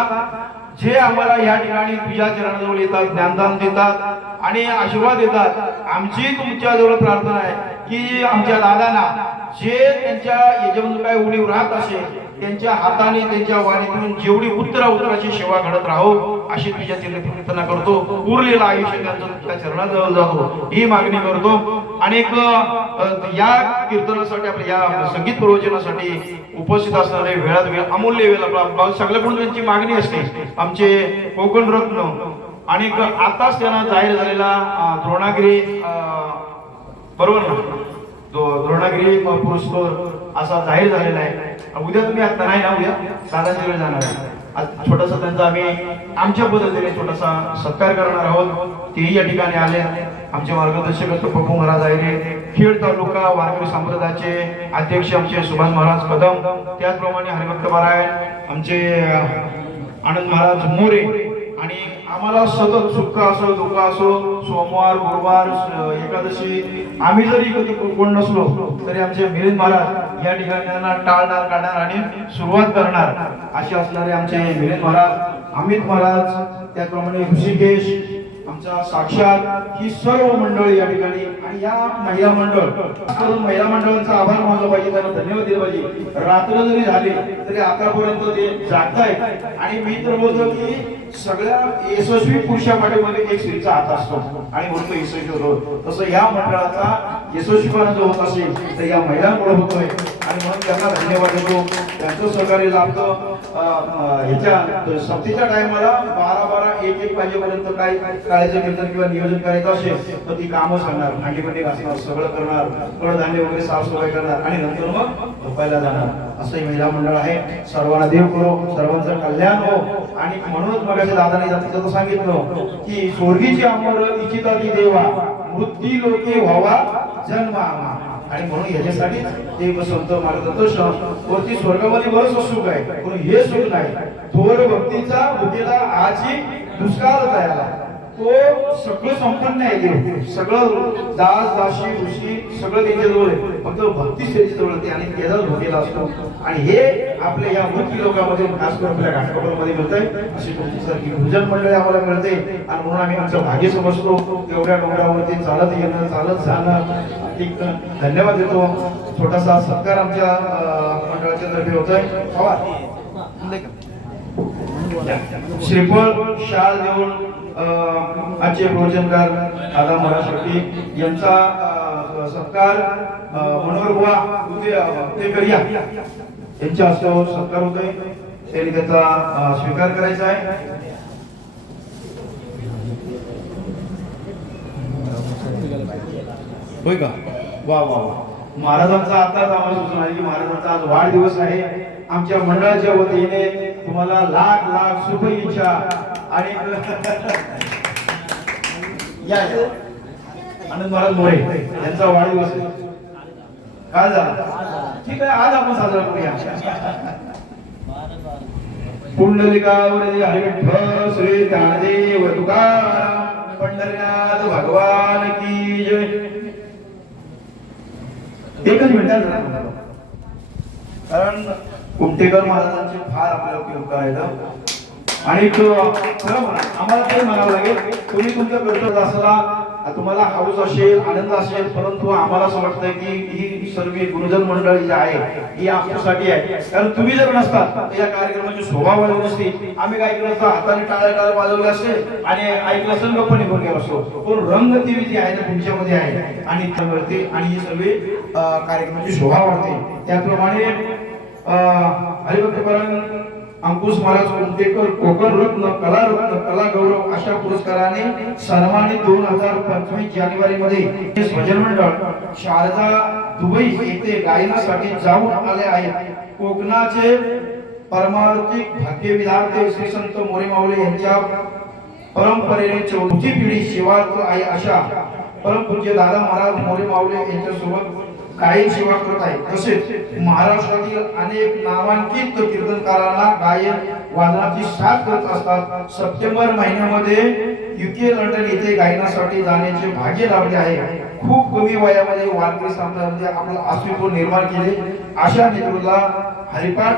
जे आम्हाला या ठिकाणी तुझ्या चरणाजवळ येतात, ज्ञानदान देतात आणि आशीर्वाद देतात, आमची तुमच्याजवळ प्रार्थना आहे की आमच्या दादांना जे त्यांच्या याच्यामधून काय उणीव राहत असेल, त्यांच्या हाताने त्यांच्या वाणीतून जेवढी उत्तराची सेवा घडत राहो अशी तुझ्या चरणी प्रार्थना करतो. उरलेलं आयुष्य त्यांचं तुझ्या चरणाजवळ जातो ही मागणी करतो. आणि या कीर्तनासाठी, आपल्या या संगीत प्रवचनासाठी उपस्थित असणारे वेळात वेळ, अमूल्य वेळ सगळ्याकडून त्यांची मागणी असते. आमचे कोकण रत्न आणि आताच त्यांना जाहीर झालेला द्रोणागिरी, बरोबर ना, द्रोणागिरी पुरस्कार असा जाहीर झालेला आहे. उद्या तुम्ही आता नाही ना, उद्या दादांच्या वेळ जाणार आहे. आज छोटासा त्यांचा आम्ही आमच्या पद्धतीने छोटासा सत्कार करणार आहोत. तेही या ठिकाणी आले. आमचे मार्गदर्शक पप्पू महाराज आहे, खेड तालुका वारकरी संप्रदायाचे अध्यक्ष आमचे सुभाष महाराज कदम, त्याचप्रमाणे हरिभक्त परायण आमचे आनंद महाराज मोरे. आणि आम्हाला सतत सुख असो दुःख असो, सोमवार, गुरुवार, एकादशी आम्ही जरी कोण नसलो तरी आमचे मिलिंद महाराज या ठिकाणी टाळणार, काढणार आणि सुरुवात करणार असे असणारे आमचे मिलिंद महाराज, अमित महाराज, त्याचप्रमाणे ऋषिकेश, आमचा साक्षात ही सर्व मंडळी या ठिकाणी. आणि या महिला मंडळांचा आभार मानला पाहिजे, त्यांना धन्यवाद दिला पाहिजे. रात्र जरी झाली तरी आतापर्यंत ते जागतायत. आणि मी तर बोलतो की सगळ्या यशस्वी पुरुषा पाठीमध्ये एक स्त्रीचा हात असतो आणि म्हणून तो यशस्वी होतो. तसं या मंडळाचा यशस्वीपणा जो होत असेल तर या महिलांमुळे होतोय आणि म्हणून त्यांना धन्यवाद देतो. त्यांचं सहकार्य लाभतं. ह्याच्या सक्तीच्या टायमाला 12-1 वाजेपर्यंत काय काळाचं कीर्तन किंवा नियोजन करायचं असेल तर ती कामं सांगणार, भांडी घासणार, सगळं करणार, कडधान्य वगैरे साफसफाई करणार आणि नंतर मग झोपायला जाणार. असं महिला मंडळ आहे. सर्वांना देव करो, सर्वांचं कल्याण हो. आणि म्हणूनच मग दादाने जातीचं सांगितलं की स्वर्गीची अमर इच्छिता ती देवा, मृत्यू लोके व्हावा जन्म आमा. आणि म्हणून याच्यासाठी ते संत मार्गदर्शन वरती स्वर्गामध्ये बरंच सुख आहे, पण हे सुख नाही. थोर भक्तीचा बुद्धीला आजी दुष्काळ तयार, तो सगळं संपन्न आहे. देव सगळं दास दासी ऋषी सगळं त्यांच्याजवळ आहे, फक्त भक्ती त्याच्याजवळ होते आणि त्याचा भोगेला असतो. आणि हे आपल्या या मूर्ती लोकांमध्ये खास करून आपल्या घाटकोपरमध्ये मिळतंय. अशी तुमच्यासारखी भजन मंडळी आम्हाला मिळते आणि म्हणून आम्ही आमचं भाग्य समजतो. एवढ्या डोंगरावरती चालत येणं, चालत जाणं, धन्यवाद देतो. छोटासा सत्कार आमच्या मंडळाच्या तर्फे होतोय. श्रीफळ शाल देऊन आजचे प्रवचनकार दादा महाराज यांचा सत्कार मनोहर बुवा ते करूया यांच्या हस्ते सत्कार होतोय. त्यांनी त्याचा स्वीकार करायचा आहे. होय का? वा वा वा. महाराजांचा आताच आम्हाला सूचना आली की महाराजांचा आज वाढदिवस आहे. आमच्या मंडळाच्या वतीने तुम्हाला लाख लाख शुभेच्छा आणि या या. आनंद महाराज मोरे यांचा वाढदिवस आहे. काय झाला? ठीक आहे, आज आपण साजरा करूया. पुंडलिकावरती हरी विठ्ठल श्री ज्ञानदेव तुकाराम पंढरीनाथ भगवान की जय. एकच मिनिटात कारण कुमटेकर महाराजांचे फार आपल्याला उपयोग करायला आणि खरं म्हणा आम्हाला काही म्हणावं लागेल. तुम्ही तुमचं कर्तव्य असला तुम्हाला हाऊस असेल आनंद असेल, परंतु आम्हाला असं वाटतं की ही सर्व गुरुजन मंडळी जी आहे ही आमच्यासाठी आहे. कारण तुम्ही जर नसतात तर या कार्यक्रमाची शोभा वाढवली नसती. आम्ही काय केलं असतं, हाताने टाळ्या वाजवले असते आणि ऐकलं असं गप्प निघून गेलो असतो. पण रंग टीव्ही जी आहे ना तुमच्यामध्ये आहे आणि त्यावरती आणि ही सर्व कार्यक्रमाची शोभा वाढते. त्याचप्रमाणे हरिभक्तपरायण अंकुश महाराज कुमटेकर कोकण रत्न कला गौरव अशा पुरस्काराने सन्मानित 2025 जानेवारी मध्ये स्वजन मंडळ शारदा दुबई येथे गायनासाठी जाऊन आले आहेत. कोकणाचे परमार्थिक भाग्यविधाते श्री संत मोरे माऊली यांच्या परंपरेने चौथी पिढी सेवारत आहे अशा परमपूज्य दादा महाराज मोरे माऊली यांच्यासोबत गायन सेवा करत आहे. तसेच महाराष्ट्रातील अनेक नामांकित कीर्तनकारांना गायन वादनाची साथ करत असतात. सप्टेंबर महिन्यामध्ये युके लंडन येथे गायनासाठी जाण्याचे भाग्य लाभले आहे. खूप कमी वयामध्ये वारकरी संप्रदायामध्ये आपलं अस्तित्व निर्माण केले. अशा नेतृत्वाला हरिपाठ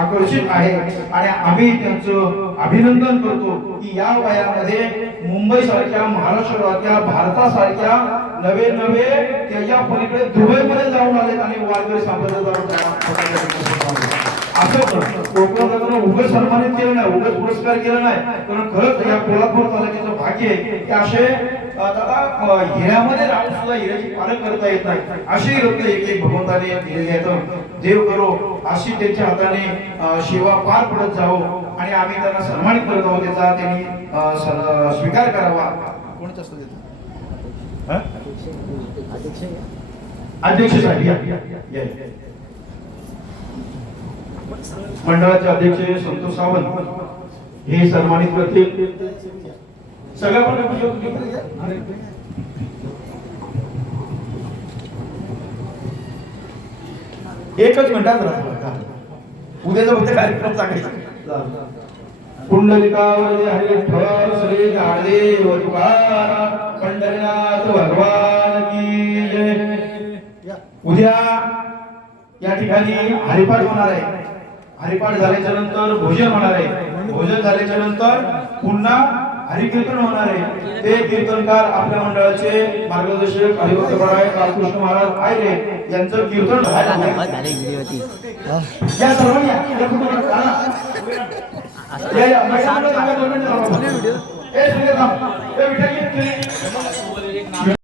आकर्षित आहे आणि आम्ही त्यांचं अभिनंदन करतो की या वयामध्ये मुंबई सारख्या महाराष्ट्राच्या भारतासारख्या नवे त्याच्या पलीकडे दुबईमध्ये जाऊन आले आणि वारकरी संप्रदायाचा असं कोकणात उगाच सन्मानित केलं नाही, उगाच पुरस्कार केला नाही. कारण खरंच या कोल्हापूर तालुक्याचं भाग्य आहे की असे दादा हिऱ्यामध्ये राहून सुद्धा हिऱ्याची पालक करता येत नाही. अशी रत्न एक भगवंताने दिलेली आहेत. देव करो अशी त्यांच्या हाताने सेवा पार पडत जावो आणि आम्ही त्यांना सन्मानित करत आहोत. त्याचा त्यांनी स्वीकार करावा. कोणीच असतं त्याचा अध्यक्ष साहेब मंडळाचे अध्यक्ष संतोष सावंत हे सन्मानित करतील. सगळ्या एकच मिनिटात राहतो. उद्याचा फक्त कार्यक्रम सांगायचा. पुंडलिकावरती हरी विठ्ठल श्री ज्ञानदेव तुकाराम पंढरीनाथ भगवान की जय. उद्या या ठिकाणी हरिपाठ होणार आहे. हरिपाठ झाल्याच्या नंतर भोजन होणार आहे. भोजन झाल्याच्या नंतर पुन्हा हरिकीर्तन होणार आहे. ते कीर्तनकार आपल्या मंडळाचे मार्गदर्शक हरिभक्तपरायण बाळकृष्ण महाराज आयरे यांचं कीर्तन या सर्वांनी